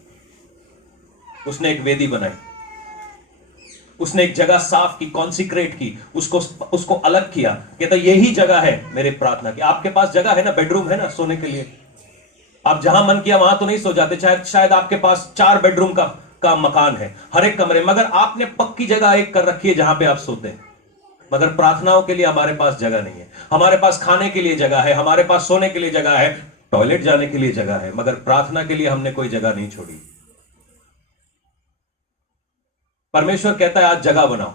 उसने एक वेदी बनाई। उसने एक जगह साफ की, कॉन्सिक्रेट की, उसको उसको अलग किया, कहता यही जगह है मेरे प्रार्थना की। आपके पास जगह है ना, बेडरूम है ना सोने के लिए, आप जहां मन किया वहां तो नहीं सो जाते, शायद आपके पास 4 बेडरूम का मकान है हर एक कमरे, मगर आपने पक्की जगह एक कर रखी है जहां पे आप सोते हैं। मगर प्रार्थनाओं के लिए हमारे पास जगह नहीं है। हमारे पास खाने के लिए जगह है, हमारे पास सोने के लिए जगह है, टॉयलेट जाने के लिए जगह है, मगर प्रार्थना के लिए हमने कोई जगह नहीं छोड़ी। परमेश्वर कहता है आज जगह बनाओ,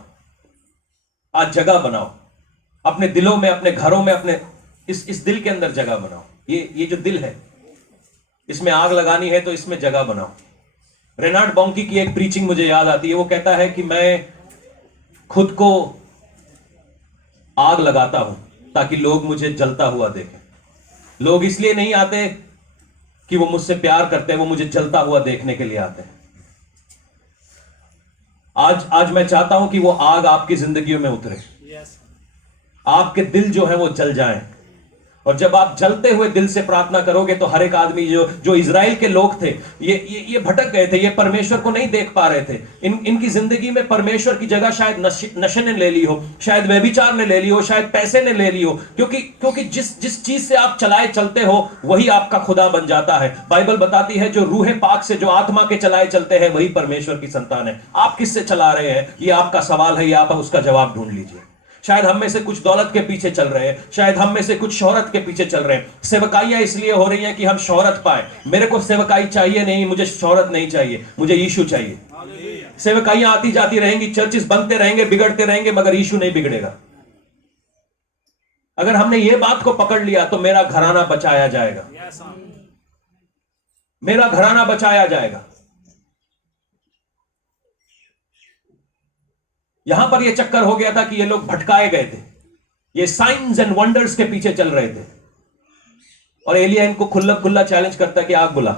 आज जगह बनाओ अपने दिलों में, अपने घरों में, अपने इस दिल के अंदर जगह बनाओ। ये जो दिल है इसमें आग लगानी है तो इसमें जगह बनाओ। रेनाल्ड बॉन्की की एक प्रीचिंग मुझे याद आती है। वो कहता है कि मैं खुद को आग लगाता हूं ताकि लोग मुझे जलता हुआ देखें। लोग इसलिए नहीं आते कि वो मुझसे प्यार करते हैं, वो मुझे जलता हुआ देखने के लिए आते हैं। आज मैं चाहता हूं कि वो आग आपकी जिंदगियों में उतरे, आपके दिल जो है वो जल जाएं। और जब आप जलते हुए दिल से प्रार्थना करोगे तो हर एक आदमी, जो इजराइल के लोग थे, ये भटक गए थे, ये परमेश्वर को नहीं देख पा रहे थे। इनकी जिंदगी में परमेश्वर की जगह शायद नशे ने ले ली हो, शायद व्यभिचार ने ले ली हो, शायद पैसे ने ले ली हो, क्योंकि जिस चीज से आप चलाए चलते हो वही आपका खुदा बन जाता है। बाइबल बताती है जो रूहे पाक से, जो आत्मा के चलाए चलते हैं वही परमेश्वर की संतान है। आप किससे चला रहे हैं ये आपका सवाल है, ये आप उसका जवाब ढूंढ लीजिए। शायद हम में से कुछ दौलत के पीछे चल रहे हैं, शायद हम में से कुछ शोहरत के पीछे चल रहे हैं। सेवकाइयां इसलिए हो रही हैं कि हम शोहरत पाए। मेरे को सेवकाई चाहिए नहीं, मुझे शोहरत नहीं चाहिए, मुझे यीशु चाहिए। सेवकाइयां आती जाती रहेंगी, चर्चेस बनते रहेंगे, बिगड़ते रहेंगे, मगर यीशु नहीं बिगड़ेगा। अगर हमने ये बात को पकड़ लिया तो मेरा घराना बचाया जाएगा, मेरा घराना बचाया जाएगा। यहां पर यह चक्कर हो गया था कि ये लोग भटकाए गए थे, ये साइंस एंड वंडर्स के पीछे चल रहे थे। और एलिया इनको खुल्ला खुल्ला चैलेंज करता है कि आग बुला।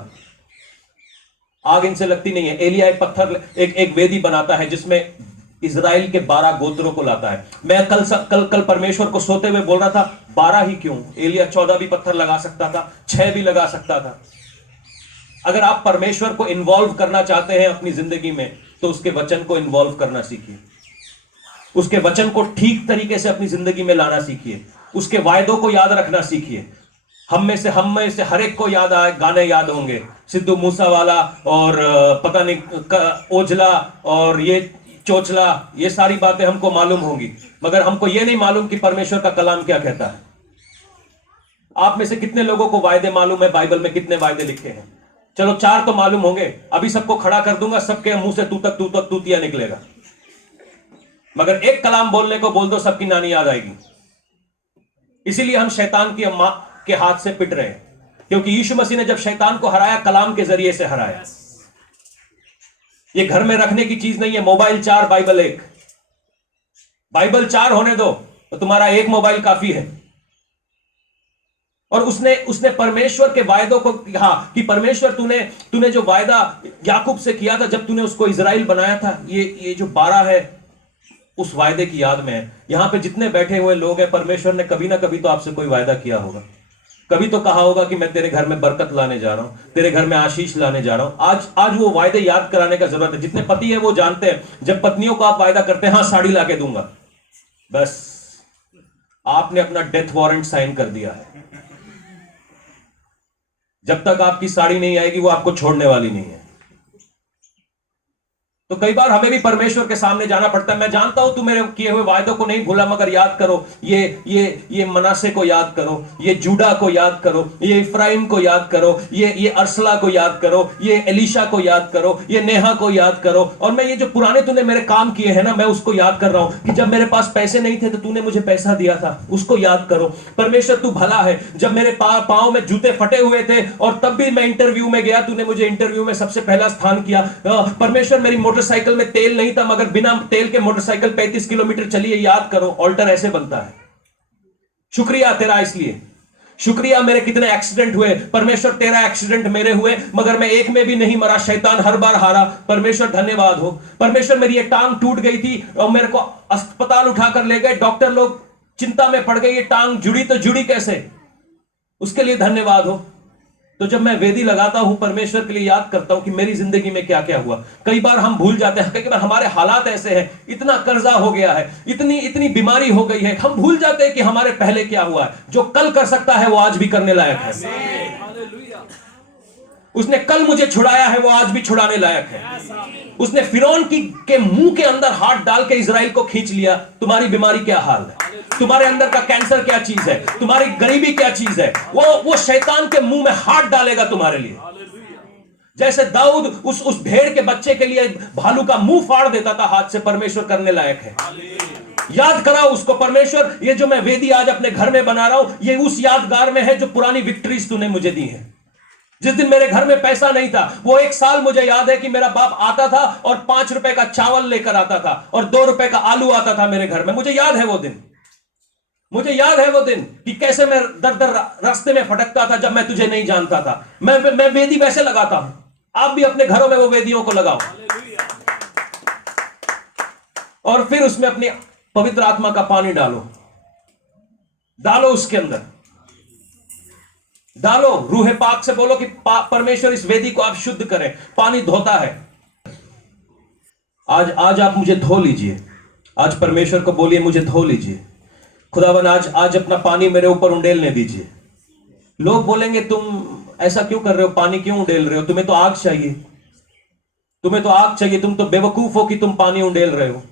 आग इनसे लगती नहीं है। एलिया एक पत्थर, एक वेदी बनाता है जिसमें इजराइल के 12 गोत्रों को लाता है। मैं कल परमेश्वर को सोते हुए बोल रहा था 12 ही क्यों, एलिया 14 भी पत्थर लगा सकता था, 6 भी लगा सकता था। अगर आप परमेश्वर को इन्वॉल्व करना चाहते हैं अपनी जिंदगी में तो उसके वचन को इन्वॉल्व करना सीखिए, उसके वचन को ठीक तरीके से अपनी जिंदगी में लाना सीखिए, उसके वायदों को याद रखना सीखिए। हम में से हर एक को याद आए, गाने याद होंगे, सिद्धू मूसावाला और पता नहीं ओझला और ये चोचला, ये सारी बातें हमको मालूम होंगी, मगर हमको ये नहीं मालूम कि परमेश्वर का कलाम क्या कहता है। आप में से कितने लोगों को वायदे मालूम है, बाइबल में कितने वायदे लिखे हैं? चलो 4 तो मालूम होंगे। अभी सबको खड़ा कर दूंगा, सबके मुंह से तू तक तूतिया निकलेगा, मगर एक कलाम बोलने को बोल दो, सबकी नानी याद आएगी। इसीलिए हम शैतान की अम्मा के हाथ से पिट रहे हैं, क्योंकि यीशु मसीह ने जब शैतान को हराया, कलाम के जरिए से हराया। ये घर में रखने की चीज नहीं है। Mobile 4, Bible 1। बाइबल 4 होने दो तो तुम्हारा एक मोबाइल काफी है। और उसने परमेश्वर के वायदों को कहा कि परमेश्वर तूने जो वायदा याकूब से किया था जब तूने उसको इजराइल बनाया था, ये जो 12 है उस वायदे की याद में है। यहां पे जितने बैठे हुए लोग हैं, परमेश्वर ने कभी ना कभी तो आपसे कोई वायदा किया होगा, कभी तो कहा होगा कि मैं तेरे घर में बरकत लाने जा रहा हूं, तेरे घर में आशीष लाने जा रहा हूं। आज वो वायदे याद कराने का जरूरत है। जितने पति है वो जानते हैं, जब पत्नियों को आप वायदा करते हैं, हाँ साड़ी लाके दूंगा, बस आपने अपना डेथ वारंट साइन कर दिया है। जब तक आपकी साड़ी नहीं आएगी वो आपको छोड़ने वाली नहीं है। तो कई बार हमें भी परमेश्वर के सामने जाना पड़ता है। मैं जानता हूं तू मेरे किए हुए वायदों को नहीं भूला, मगर याद करो, ये मनासे को याद करो, ये जूडा को याद करो, ये इफ्राइम को याद करो, ये अरसला को याद करो, ये एलिशा को याद करो, ये नेहा को याद करो। और मैं ये जो पुराने तूने मेरे काम किए हैं ना, मैं उसको याद कर रहा हूं कि जब मेरे पास पैसे नहीं थे तो तूने मुझे पैसा दिया था, उसको याद करो। परमेश्वर तू भला है। जब मेरे पांव में जूते फटे हुए थे और तब भी मैं इंटरव्यू में गया, तूने मुझे इंटरव्यू में सबसे पहला स्थान किया। परमेश्वर मेरी मोटरसाइकिल में तेल नहीं था, मगर बिना तेल के मोटरसाइकिल 35 किलोमीटर चली है, याद करो। ऑल्टर ऐसे बनता है। शुक्रिया तेरा, इसलिए शुक्रिया। मेरे कितने एक्सीडेंट हुए, परमेश्वर तेरा एक्सीडेंट मेरे हुए, मगर मैं एक में भी नहीं मरा, शैतान हर बार हारा। परमेश्वर धन्यवाद हो। परमेश्वर मेरी ये टांग टूट गई थी और मेरे को अस्पताल उठाकर ले गए, डॉक्टर लोग चिंता में पड़ गए, ये टांग जुड़ी तो जुड़ी कैसे, उसके लिए धन्यवाद हो। तो जब मैं वेदी लगाता हूं, परमेश्वर के लिए याद करता हूं कि मेरी जिंदगी में क्या क्या हुआ। कई बार हम भूल जाते हैं, कई बार हमारे हालात ऐसे हैं, इतना कर्जा हो गया है, इतनी इतनी बीमारी हो गई है, हम भूल जाते हैं कि हमारे पहले क्या हुआ है। जो कल कर सकता है वो आज भी करने लायक है। उसने कल मुझे छुड़ाया है, वो आज भी छुड़ाने लायक है। उसने फिरौन के मुंह के अंदर हाथ डाल के इजराइल को खींच लिया। तुम्हारी बीमारी क्या हाल है, तुम्हारे अंदर का कैंसर क्या चीज है, तुम्हारी गरीबी क्या चीज है, वो शैतान के मुंह में हाथ डालेगा तुम्हारे लिए। जैसे दाऊद उस भेड़ के बच्चे के लिए भालू का मुंह फाड़ देता था हाथ से, परमेश्वर करने लायक है। याद कराओ उसको, परमेश्वर ये जो मैं वेदी आज अपने घर में बना रहा हूं, ये उस यादगार में है जो पुरानी विक्ट्रीज तूने मुझे दी है। जिस दिन मेरे घर में पैसा नहीं था, वो एक साल मुझे याद है कि मेरा बाप आता था और 5 रुपए का चावल लेकर आता था और 2 रुपए का आलू आता था मेरे घर में। मुझे याद है वो दिन, मुझे याद है वो दिन कि कैसे मैं दर दर रास्ते में भटकता था जब मैं तुझे नहीं जानता था। मैं वेदी वैसे लगाता हूं, आप भी अपने घरों में वो वेदियों को लगाओ और फिर उसमें अपनी पवित्र आत्मा का पानी डालो उसके अंदर डालो। रूहे पाक से बोलो कि परमेश्वर इस वेदी को आप शुद्ध करें। पानी धोता है। आज आप मुझे धो लीजिए। आज परमेश्वर को बोलिए मुझे धो लीजिए खुदावन, आज अपना पानी मेरे ऊपर उंडेलने दीजिए। लोग बोलेंगे तुम ऐसा क्यों कर रहे हो, पानी क्यों उंडेल रहे हो, तुम्हें तो आग चाहिए, तुम्हें तो आग चाहिए, तुम तो बेवकूफ हो कि तुम पानी उंडेल रहे हो,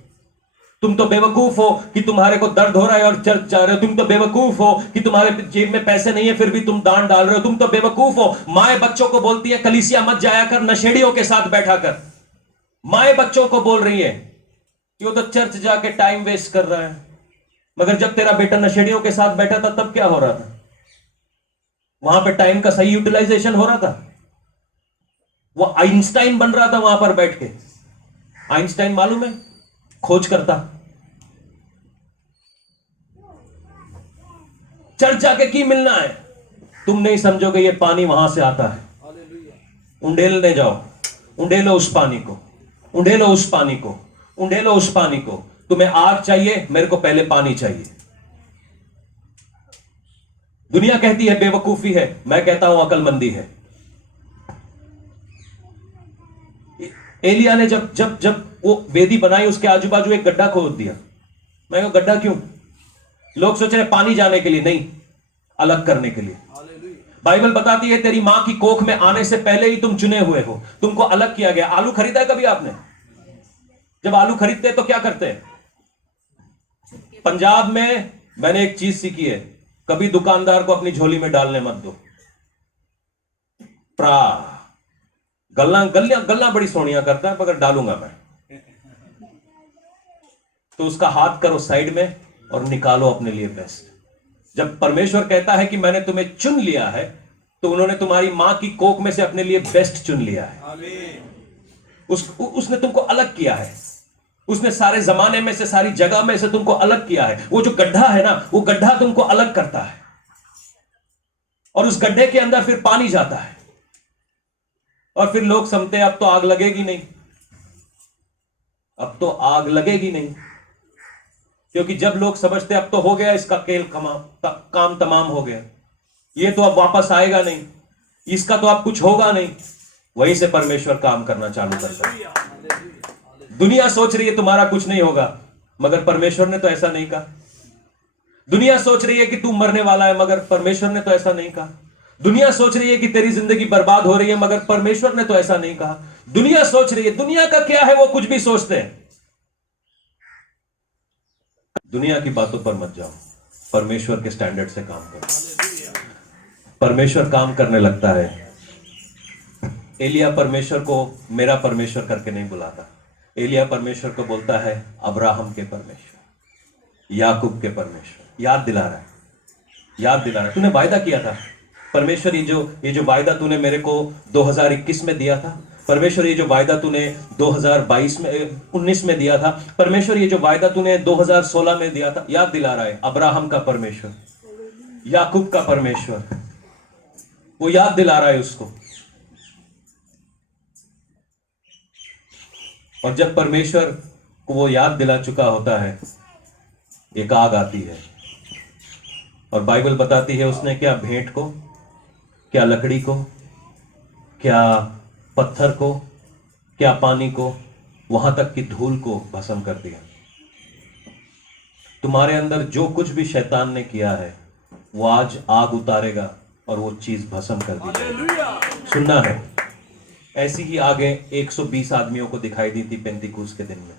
तुम तो बेवकूफ हो कि तुम्हारे को दर्द हो रहा है और चर्च जा रहे हो, तुम तो बेवकूफ हो कि तुम्हारे जेब में पैसे नहीं है फिर भी तुम दान डाल रहे हो, तुम तो बेवकूफ हो। माए बच्चों को बोलती है कलीसिया मत जाया कर, नशेड़ियों के साथ बैठा कर। माए बच्चों को बोल रही है कि वो तो चर्च जाके टाइम वेस्ट कर रहा है, मगर जब तेरा बेटा नशेड़ियों के साथ बैठा था तब क्या हो रहा था? वहां पे टाइम का सही यूटिलाइजेशन हो रहा था। वो आइंस्टाइन बन रहा था वहां पर बैठ के। आइंस्टाइन मालूम है, खोज करता। चर्च जाके की मिलना है, तुम नहीं समझोगे ये पानी वहां से आता है। उंडेलने जाओ, उंडेलो उस पानी को, उंडेलो उस पानी को, उंडेलो उस पानी को। तुम्हें आग चाहिए, मेरे को पहले पानी चाहिए। दुनिया कहती है बेवकूफी है, मैं कहता हूं अकलमंदी है। एलिया ने जब जब जब वो वेदी बनाई, उसके आजू बाजू एक गड्ढा खोद दिया। मैं कहा गड्ढा क्यों? लोग सोच रहे पानी जाने के लिए, नहीं, अलग करने के लिए। बाइबल बताती है तेरी मां की कोख में आने से पहले ही तुम चुने हुए हो, तुमको अलग किया गया। आलू खरीदा है कभी आपने? जब आलू खरीदते तो क्या करते हैं? पंजाब में मैंने एक चीज सीखी है, कभी दुकानदार को अपनी झोली में डालने मत दो। प्रा गल्ला बड़ी सोनिया करता है, मगर डालूंगा मैं तो उसका हाथ करो साइड में और निकालो अपने लिए बेस्ट। जब परमेश्वर कहता है कि मैंने तुम्हें चुन लिया है, तो उन्होंने तुम्हारी मां की कोख में से अपने लिए बेस्ट चुन लिया है। उसने तुमको अलग किया है, उसने सारे जमाने में से, सारी जगह में से तुमको अलग किया है। वो जो गड्ढा है ना, वो गड्ढा तुमको अलग करता है और उस गड्ढे के अंदर फिर पानी जाता है और फिर लोग समझते हैं अब तो आग लगेगी नहीं, अब तो आग लगेगी नहीं, क्योंकि जब लोग समझते अब तो हो गया, इसका काम तमाम हो गया, ये तो अब वापस आएगा नहीं, इसका तो अब कुछ होगा नहीं, वहीं से परमेश्वर काम करना चालू करता है। दुनिया सोच रही है तुम्हारा कुछ नहीं होगा, मगर परमेश्वर ने तो ऐसा नहीं कहा। दुनिया सोच रही है कि तू मरने वाला है, मगर परमेश्वर ने तो ऐसा नहीं कहा। दुनिया सोच रही है कि तेरी जिंदगी बर्बाद हो रही है, मगर परमेश्वर ने तो ऐसा नहीं कहा। दुनिया सोच रही है, दुनिया का क्या है, वो कुछ भी सोचते हैं। दुनिया की बातों पर मत जाओ, परमेश्वर के स्टैंडर्ड से काम करो। परमेश्वर काम करने लगता है। एलिया परमेश्वर को मेरा परमेश्वर करके नहीं बुलाता। एलिया परमेश्वर को बोलता है अब्राहम के परमेश्वर, याकूब के परमेश्वर। याद दिला रहा है, याद दिला रहा है, तूने वायदा किया था परमेश्वर, ये जो वायदा तूने मेरे को 2021 में दिया था परमेश्वर, ये जो वायदा तूने 19 में दिया था परमेश्वर, ये जो वायदा तूने 2016 में दिया था। याद दिला रहा है, अब्राहम का परमेश्वर, याकूब का परमेश्वर, वो याद दिला रहा है उसको। और जब परमेश्वर को वो याद दिला चुका होता है, एक आग आती है और बाइबल बताती है उसने क्या भेंट को, क्या लकड़ी को, क्या पत्थर को, क्या पानी को, वहां तक कि धूल को भस्म कर दिया। तुम्हारे अंदर जो कुछ भी शैतान ने किया है वो आज आग उतारेगा और वो चीज भस्म कर दी जाएगी। सुनना है, ऐसी ही आगे 120 आदमियों को दिखाई दी थी पेंतिकुस्त के दिन में।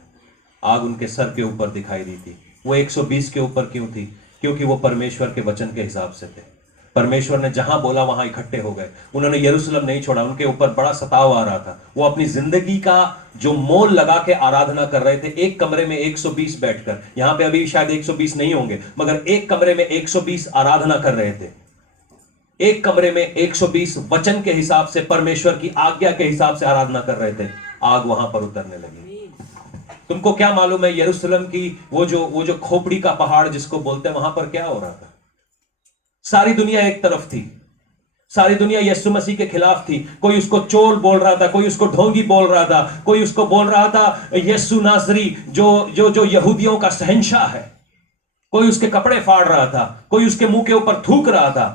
आग उनके सर के ऊपर दिखाई दी थी। वो 120 के ऊपर क्यों थी? क्योंकि वो परमेश्वर के वचन के हिसाब से थे। परमेश्वर ने जहां बोला वहां इकट्ठे हो गए। उन्होंने यरूशलेम नहीं छोड़ा। उनके ऊपर बड़ा सताव आ रहा था। वो अपनी जिंदगी का जो मोल लगा के आराधना कर रहे थे, एक कमरे में 120 बैठकर। यहां पे अभी शायद 120 नहीं होंगे, मगर एक कमरे में 120 आराधना कर रहे थे। एक कमरे में 120 वचन के हिसाब से, परमेश्वर की आज्ञा के हिसाब से आराधना कर रहे थे। आग वहां पर उतरने लगी। तुमको क्या मालूम है यरूशलेम की वो जो खोपड़ी का पहाड़ जिसको बोलते हैं, वहां पर क्या हो रहा था? सारी दुनिया एक तरफ थी। सारी दुनिया यीशु मसीह के खिलाफ थी। कोई उसको चोर बोल रहा था, कोई उसको ढोंगी बोल रहा था, कोई उसको बोल रहा था यीशु नासरी जो यहूदियों का शहंशाह है। कोई उसके कपड़े फाड़ रहा था, कोई उसके मुंह के ऊपर थूक रहा था।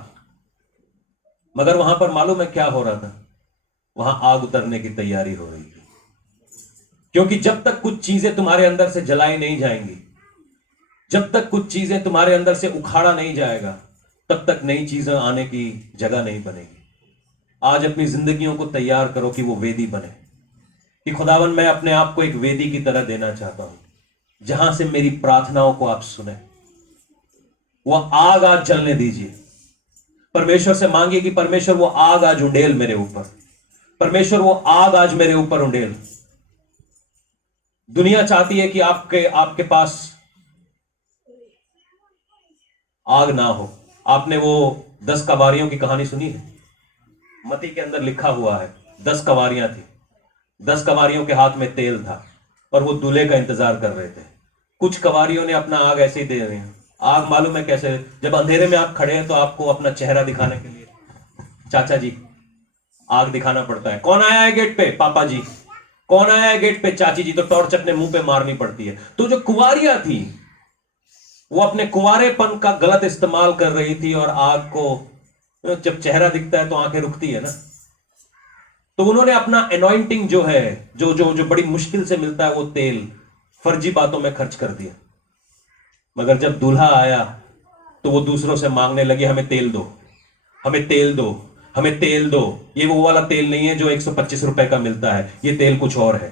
मगर वहां पर मालूम है क्या हो रहा था? वहां आग उतरने की तैयारी हो रही थी। क्योंकि जब तक कुछ चीजें तुम्हारे अंदर से जलाई नहीं जाएंगी, जब तक कुछ चीजें तुम्हारे अंदर से उखाड़ा नहीं जाएगा, तब तक नई चीजें आने की जगह नहीं बनेगी। आज अपनी जिंदगियों को तैयार करो कि वो वेदी बने, कि खुदावन मैं अपने आप को एक वेदी की तरह देना चाहता हूं जहां से मेरी प्रार्थनाओं को आप सुने। वह आग आज जलने दीजिए। परमेश्वर से मांगिए कि परमेश्वर वो आग आज उंडेल मेरे ऊपर। परमेश्वर वो आग आज मेरे ऊपर उंडेल। दुनिया चाहती है कि आपके पास आग ना हो। आपने वो 10 कवारियों की कहानी सुनी है? मत्ती के अंदर लिखा हुआ है 10 कवारियां थी। 10 कवारियों के हाथ में तेल था और वो दूल्हे का इंतजार कर रहे थे। कुछ कवारियों ने अपना आग ऐसे ही दे रहे हैं। आग मालूम है कैसे? जब अंधेरे में आप खड़े हैं तो आपको अपना चेहरा दिखाने के लिए चाचा जी आग दिखाना पड़ता है। कौन आया है गेट पे? पापा जी। कौन आया है गेट पे? चाची जी। तो टॉर्च अपने मुंह पे मारनी पड़ती है। तो जो कुंवारियां थी वो अपने कुंवारेपन का गलत इस्तेमाल कर रही थी और आग को, जब चेहरा दिखता है तो आंखें रुकती है ना, तो उन्होंने अपना अनॉइंटिंग जो है, जो बड़ी मुश्किल से मिलता है, वो तेल फर्जी बातों में खर्च कर दिया। मगर जब दूल्हा आया तो वो दूसरों से मांगने लगे, हमें तेल दो, हमें तेल दो, हमें तेल दो। ये वो वाला तेल नहीं है जो 125 रुपए का मिलता है, ये तेल कुछ और है।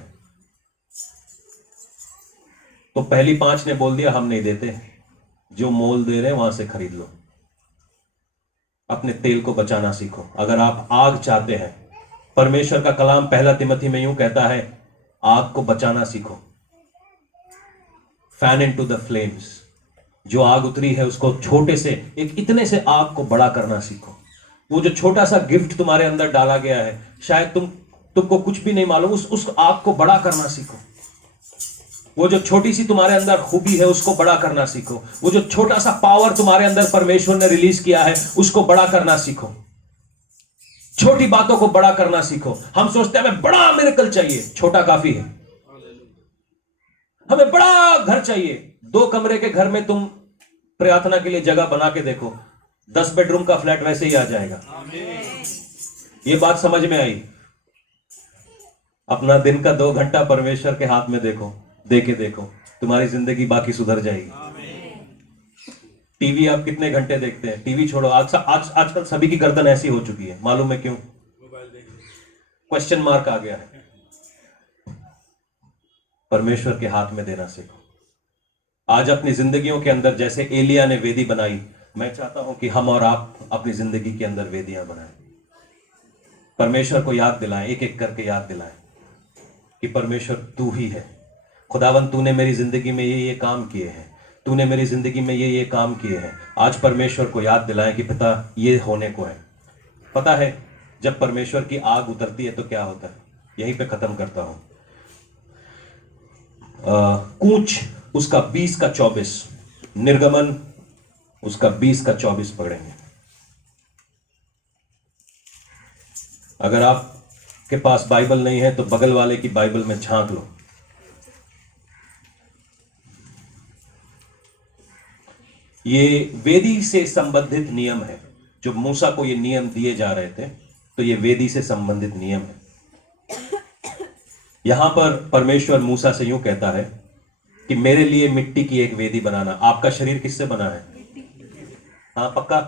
तो पहली 5 ने बोल दिया हम नहीं देते, जो मोल दे रहे हैं वहां से खरीद लो। अपने तेल को बचाना सीखो अगर आप आग चाहते हैं। परमेश्वर का कलाम 1 तिमोथी में यूं कहता है, आग को बचाना सीखो। Fan into the flames. जो आग उतरी है उसको छोटे से, एक इतने से आग को बड़ा करना सीखो। वो जो छोटा सा गिफ्ट तुम्हारे अंदर डाला गया है, शायद तुमको कुछ भी नहीं मालूम, उस आग को बड़ा करना सीखो। वो जो छोटी सी तुम्हारे अंदर खूबी है उसको बड़ा करना सीखो। वो जो छोटा सा पावर तुम्हारे अंदर परमेश्वर ने रिलीज किया है उसको बड़ा करना सीखो। छोटी बातों को बड़ा करना सीखो। हम सोचते हैं हमें बड़ा मिरेकल चाहिए, छोटा काफी है। हमें बड़ा घर चाहिए। 2 कमरे के घर में तुम प्रार्थना के लिए जगह बना के देखो, 10 बेडरूम का फ्लैट वैसे ही आ जाएगा। ये बात समझ में आई? अपना दिन का 2 घंटा परमेश्वर के हाथ में देखो, देखो, तुम्हारी जिंदगी बाकी सुधर जाएगी। टीवी आप कितने घंटे देखते हैं? टीवी छोड़ो, आजकल सभी की गर्दन ऐसी हो चुकी है। मालूम है क्यों? क्वेश्चन मार्क आ गया है। परमेश्वर के हाथ में देना सीखो। आज अपनी जिंदगियों के अंदर जैसे एलिया ने वेदी बनाई, मैं चाहता हूं कि हम और आप अपनी जिंदगी के अंदर वेदियां बनाएं। परमेश्वर को याद दिलाएं, एक एक करके याद दिलाएं कि परमेश्वर तू ही है। खुदावन तूने मेरी जिंदगी में ये काम किए हैं, तूने मेरी जिंदगी में ये काम किए हैं। आज परमेश्वर को याद दिलाएं कि पिता ये होने को है। पता है जब परमेश्वर की आग उतरती है तो क्या होता है? यहीं पे खत्म करता हूं। कूच उसका 20 का 24, निर्गमन उसका 20 का 24 पढ़ेंगे। अगर आपके पास बाइबल नहीं है तो बगल वाले की बाइबल में झांक लो। ये वेदी से संबंधित नियम है, जो मूसा को ये नियम दिए जा रहे थे। तो ये वेदी से संबंधित नियम है। यहां पर परमेश्वर मूसा से यूं कहता है कि मेरे लिए मिट्टी की एक वेदी बनाना। आपका शरीर किससे बना है? हाँ पक्का?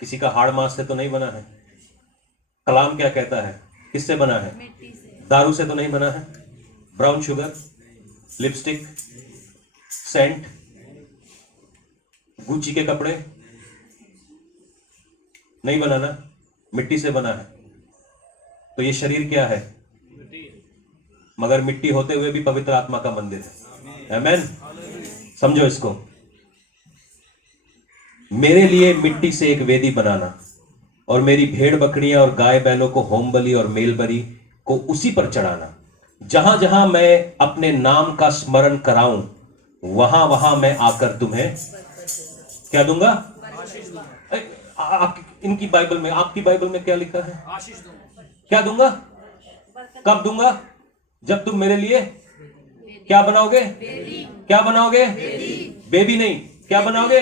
किसी का हाड़ मांस से तो नहीं बना है। कलाम क्या कहता है, किससे बना है? दारू से तो नहीं बना है। Brown sugar, lipstick, scent, Gucci के कपड़े नहीं बनाना, मिट्टी से बना है। तो ये शरीर क्या है? मगर मिट्टी होते हुए भी पवित्र आत्मा का मंदिर है। आमेन। समझो इसको। मेरे लिए मिट्टी से एक वेदी बनाना और मेरी भेड़ बकरियां और गाय बैलों को होम बलि और मेल बलि को उसी पर चढ़ाना। जहां जहां मैं अपने नाम का स्मरण कराऊं वहां वहां मैं आकर तुम्हें क्या दूंगा? इनकी बाइबल में, आपकी बाइबल में क्या लिखा है? आशीष दूंगा। क्या दूंगा? कब दूंगा? जब तुम मेरे लिए क्या बनाओगे? क्या बनाओगे? बेबी नहीं, क्या बनाओगे?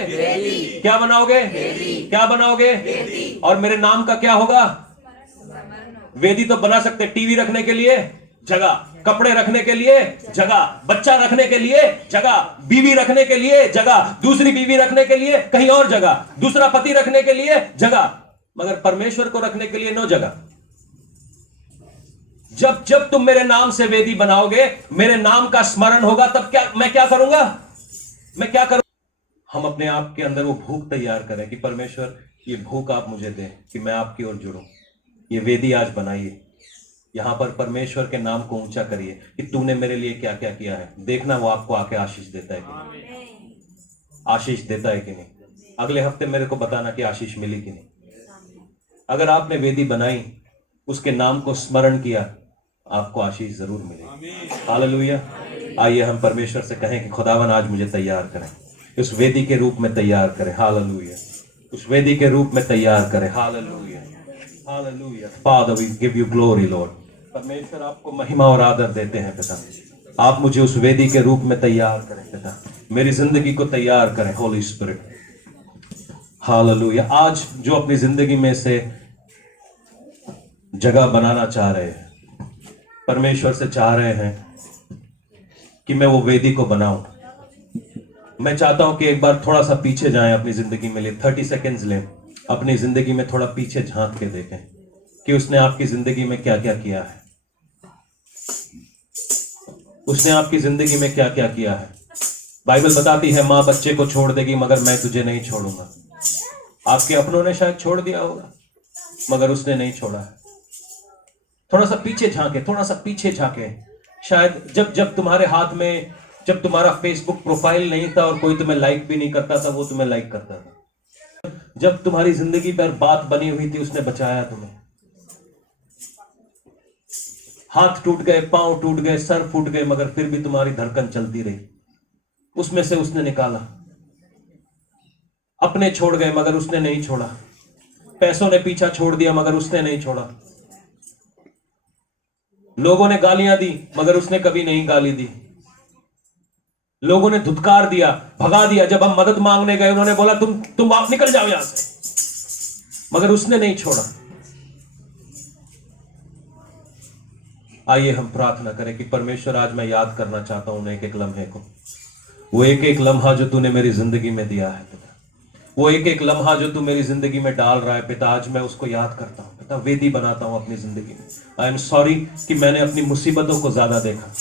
क्या बनाओगे? क्या बनाओगे? और मेरे नाम का क्या होगा? वेदी तो बना सकते, टीवी रखने के लिए जगह, कपड़े रखने के लिए जगह, बच्चा रखने के लिए जगह, बीवी रखने के लिए जगह, दूसरी बीवी रखने के लिए कहीं और जगह, दूसरा पति रखने के लिए जगह, मगर परमेश्वर को रखने के लिए नो जगह। जब जब तुम मेरे नाम से वेदी बनाओगे, मेरे नाम का स्मरण होगा, तब मैं क्या करूंगा? मैं क्या करूंगा? हम अपने आप के अंदर वो भूख तैयार करें कि परमेश्वर ये भूख आप मुझे दें कि मैं आपकी ओर जुड़ूं। ये वेदी आज बनाइए, यहां पर परमेश्वर के नाम को ऊंचा करिए कि तूने मेरे लिए क्या क्या किया है। देखना वो आपको आके आशीष देता है कि नहीं, आशीष देता है कि नहीं। अगले हफ्ते मेरे को बताना कि आशीष मिली कि नहीं। अगर आपने वेदी बनाई, उसके नाम को स्मरण किया, आपको आशीष जरूर मिलेगी। हालेलुया। आइए हम परमेश्वर से कहें कि खुदावन आज मुझे तैयार करें, उस वेदी के रूप में तैयार करें। हालेलुया। उस वेदी के रूप में तैयार करें। Hallelujah, hallelujah. Father we give you glory Lord. परमेश्वर आपको महिमा और आदर देते हैं पिता। आप मुझे उस वेदी के रूप में तैयार करें पिता, मेरी जिंदगी को तैयार करें होली स्पिरिट। हालेलुया। आज जो अपनी जिंदगी में से जगह बनाना चाह रहे हैं, परमेश्वर से चाह रहे हैं कि मैं वो वेदी को बनाऊं, मैं चाहता हूं कि एक बार थोड़ा सा पीछे जाएं अपनी जिंदगी में लिए 30 सेकेंड्स लें, अपनी जिंदगी में थोड़ा पीछे झांक के देखें कि उसने आपकी जिंदगी में क्या क्या किया है। उसने आपकी जिंदगी में क्या क्या किया है। बाइबल बताती है मां बच्चे को छोड़ देगी मगर मैं तुझे नहीं छोड़ूंगा। आपके अपनों ने शायद छोड़ दिया होगा मगर उसने नहीं छोड़ा है। थोड़ा सा पीछे झांके, थोड़ा सा पीछे झांके। शायद जब तुम्हारे हाथ में, जब तुम्हारा फेसबुक प्रोफाइल नहीं था और कोई तुम्हें लाइक भी नहीं करता था, वो तुम्हें लाइक करता था। जब तुम्हारी जिंदगी पर बात बनी हुई थी, उसने बचाया तुम्हें। हाथ टूट गए, पांव टूट गए, सर फूट गए, मगर फिर भी तुम्हारी धड़कन चलती रही। उसमें से उसने निकाला। अपने छोड़ गए मगर उसने नहीं छोड़ा। पैसों ने पीछा छोड़ दिया मगर उसने नहीं छोड़ा। लोगों ने गालियां दी मगर उसने कभी नहीं गाली दी। लोगों ने धुतकार दिया, भगा दिया। जब हम मदद मांगने गए, उन्होंने बोला तुम आप निकल जाओ यहां से, मगर उसने नहीं छोड़ा। आइए हम प्रार्थना करें कि परमेश्वर आज मैं याद करना चाहता हूं एक एक लम्हे को, वो एक एक लम्हा जो तूने मेरी जिंदगी में दिया है पिता, वो एक एक लम्हा जो तू मेरी जिंदगी में डाल रहा है पिता, आज मैं उसको याद करता हूं पिता, वेदी बनाता हूं अपनी जिंदगी में। आई एम सॉरी कि मैंने अपनी मुसीबतों को ज्यादा देखा।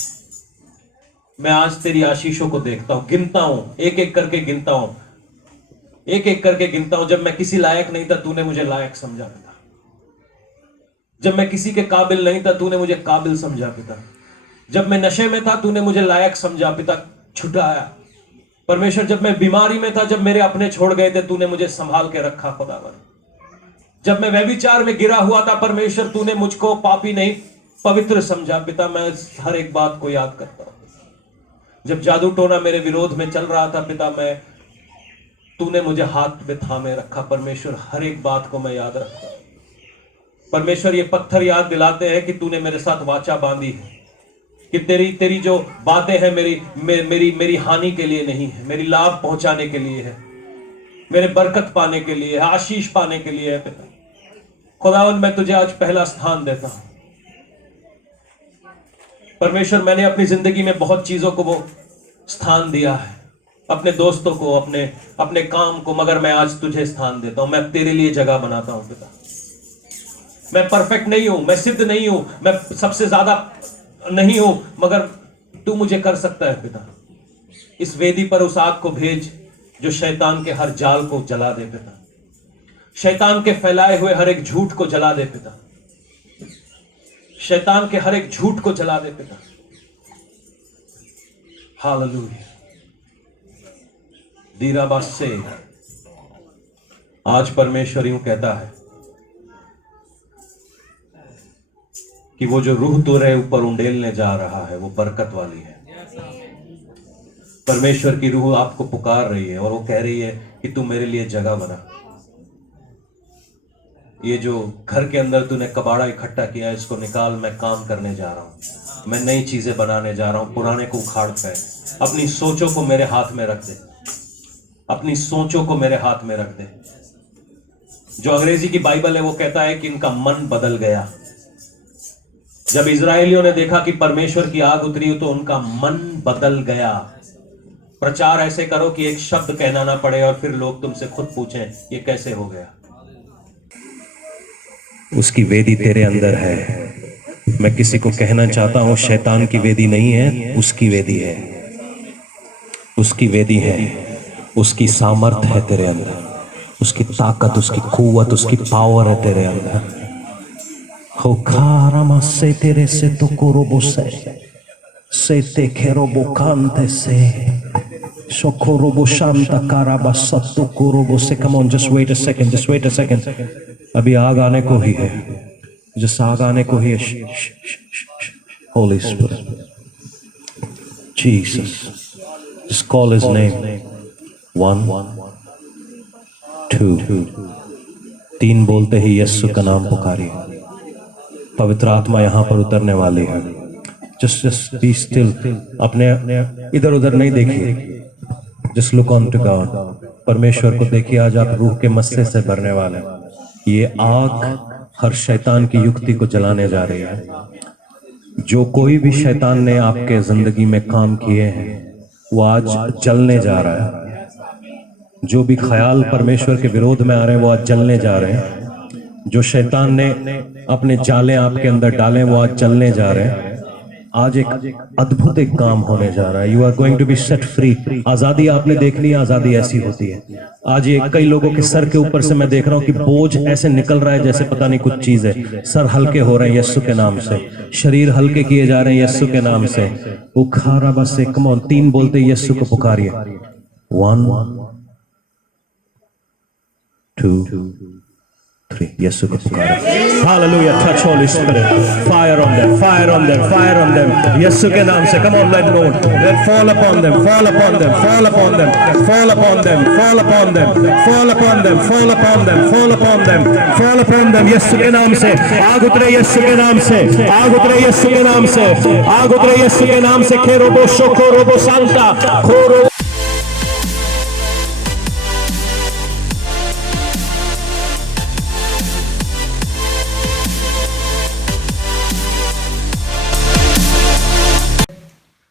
मैं आज तेरी आशीषों को देखता हूं, गिनता हूं, एक एक करके गिनता हूं, एक एक करके गिनता हूं। जब मैं किसी लायक नहीं था, तूने मुझे लायक समझा पिता। जब मैं किसी के काबिल नहीं था, तूने मुझे काबिल समझा पिता। जब मैं नशे में था, तूने मुझे लायक समझा पिता, छुटाया। परमेश्वर, जब मैं बीमारी में था, जब मेरे अपने छोड़ गए थे, तूने मुझे संभाल के रखा खुदावन। जब मैं व्यभिचार में गिरा हुआ था, परमेश्वर तूने मुझको पापी नहीं पवित्र समझा पिता। मैं हर एक बात को याद करता हूं। जब जादू टोना मेरे विरोध में चल रहा था पिता, तूने मुझे हाथ में थामे रखा। परमेश्वर, हर एक बात को मैं याद रखता हूं। परमेश्वर, ये पत्थर याद दिलाते हैं कि तूने मेरे साथ वाचा बांधी है, कि तेरी जो बातें हैं मेरी हानि के लिए नहीं है, मेरी लाभ पहुंचाने के लिए है, मेरे बरकत पाने के लिए है, आशीष पाने के लिए है पिता। खुदावंद मैं तुझे आज पहला स्थान देता हूं। परमेश्वर मैंने अपनी जिंदगी में बहुत चीजों को वो स्थान दिया है, अपने दोस्तों को, अपने काम को, मगर मैं आज तुझे स्थान देता हूं। मैं तेरे लिए जगह बनाता हूं पिता। मैं परफेक्ट नहीं हूं, मैं सिद्ध नहीं हूं, मैं सबसे ज्यादा नहीं हूं, मगर तू मुझे कर सकता है पिता। इस वेदी पर उस आग को भेज जो शैतान के हर जाल को जला दे पिता, शैतान के फैलाए हुए हर एक झूठ को जला दे पिता, शैतान के हर एक झूठ को जला दे पिता। हालेलुया। दीराबास से आज परमेश्वर यूं कहता है कि वो जो रूह तेरे ऊपर उंडेलने जा रहा है वो बरकत वाली है। परमेश्वर की रूह आपको पुकार रही है और वो कह रही है कि तू मेरे लिए जगह बना। ये जो घर के अंदर तूने कबाड़ा इकट्ठा किया है, इसको निकाल, मैं काम करने जा रहा हूं, मैं नई चीजें बनाने जा रहा हूं। पुराने को उखाड़ फेंक, अपनी सोचों को मेरे हाथ में रख दे, अपनी सोचों को मेरे हाथ में रख दे। जो अंग्रेजी की बाइबल है वो कहता है कि इनका मन बदल गया। जब इजरायलियों ने देखा कि परमेश्वर की आग उतरी तो उनका मन बदल गया। प्रचार ऐसे करो कि एक शब्द कहना ना पड़े और फिर लोग तुमसे खुद पूछें ये कैसे हो गया। उसकी वेदी तेरे अंदर है। मैं किसी को कहना चाहता हूं शैतान की वेदी नहीं है, उसकी वेदी है, उसकी वेदी है, उसकी सामर्थ है तेरे अंदर, उसकी ताकत, उसकी कुव्वत, उसकी पावर है तेरे अंदर। हो खारामा से तेरे से तो कोरोबो से ते खेरोबो कांते से सोकोरोबो शांता काराबा सत्तो कोरोबो से। Come on, just wait a second, just wait a second. अभी आग आने को ही है, जस्ट आग आने को ही है। Holi spirit, Jesus, just call his name. 1 2 3 बोलते ही यीशु का नाम पुकारिए। पवित्र आत्मा यहां पर उतरने वाली है। जस्ट बी स्टिल, अपने इधर उधर नहीं देखिए, just look on to God. परमेश्वर को देखिए। आज आप रूह के मस्से से भरने वाले हैं। ये आग हर शैतान की युक्ति को जलाने जा रही है। जो कोई भी शैतान ने आपके जिंदगी में काम किए हैं वो आज जलने जा रहा है। जो भी ख्याल परमेश्वर के विरोध में आ रहे हैं वो आज जलने जा रहे हैं। जो शैतान ने अपने जाले आपके अंदर डाले वो आज जलने जा रहे हैं। आज एक अद्भुत एक काम होने जा रहा है। You are going to be set free. आजादी आपने देख ली, आजादी ऐसी होती है। आज ये कई लोगों के सर के ऊपर से मैं देख रहा हूं कि बोझ ऐसे निकल रहा है जैसे पता नहीं कुछ चीज है। सर हल्के हो रहे हैं यीशु के नाम से, शरीर हल्के किए जा रहे हैं यीशु के नाम से। उखारा बस, कम ऑन, 3 बोलते यीशु को पुकारिए। 1 2 3, यीशु को पुकारो। Hallelujah. Touch holy spirit, fire on them, fire on them, fire on them, यीशु के नाम से। Come on, let no, let fall upon them, fall upon them, fall upon them, fall upon them, fall upon them, fall upon them, fall upon them, fall upon them, fall upon them. यीशु के नाम से आग उतरे, यीशु के नाम से आग उतरे, यीशु के नाम से आग उतरे, यीशु के नाम से। खेरोबो शोको रोबो सांता खोरो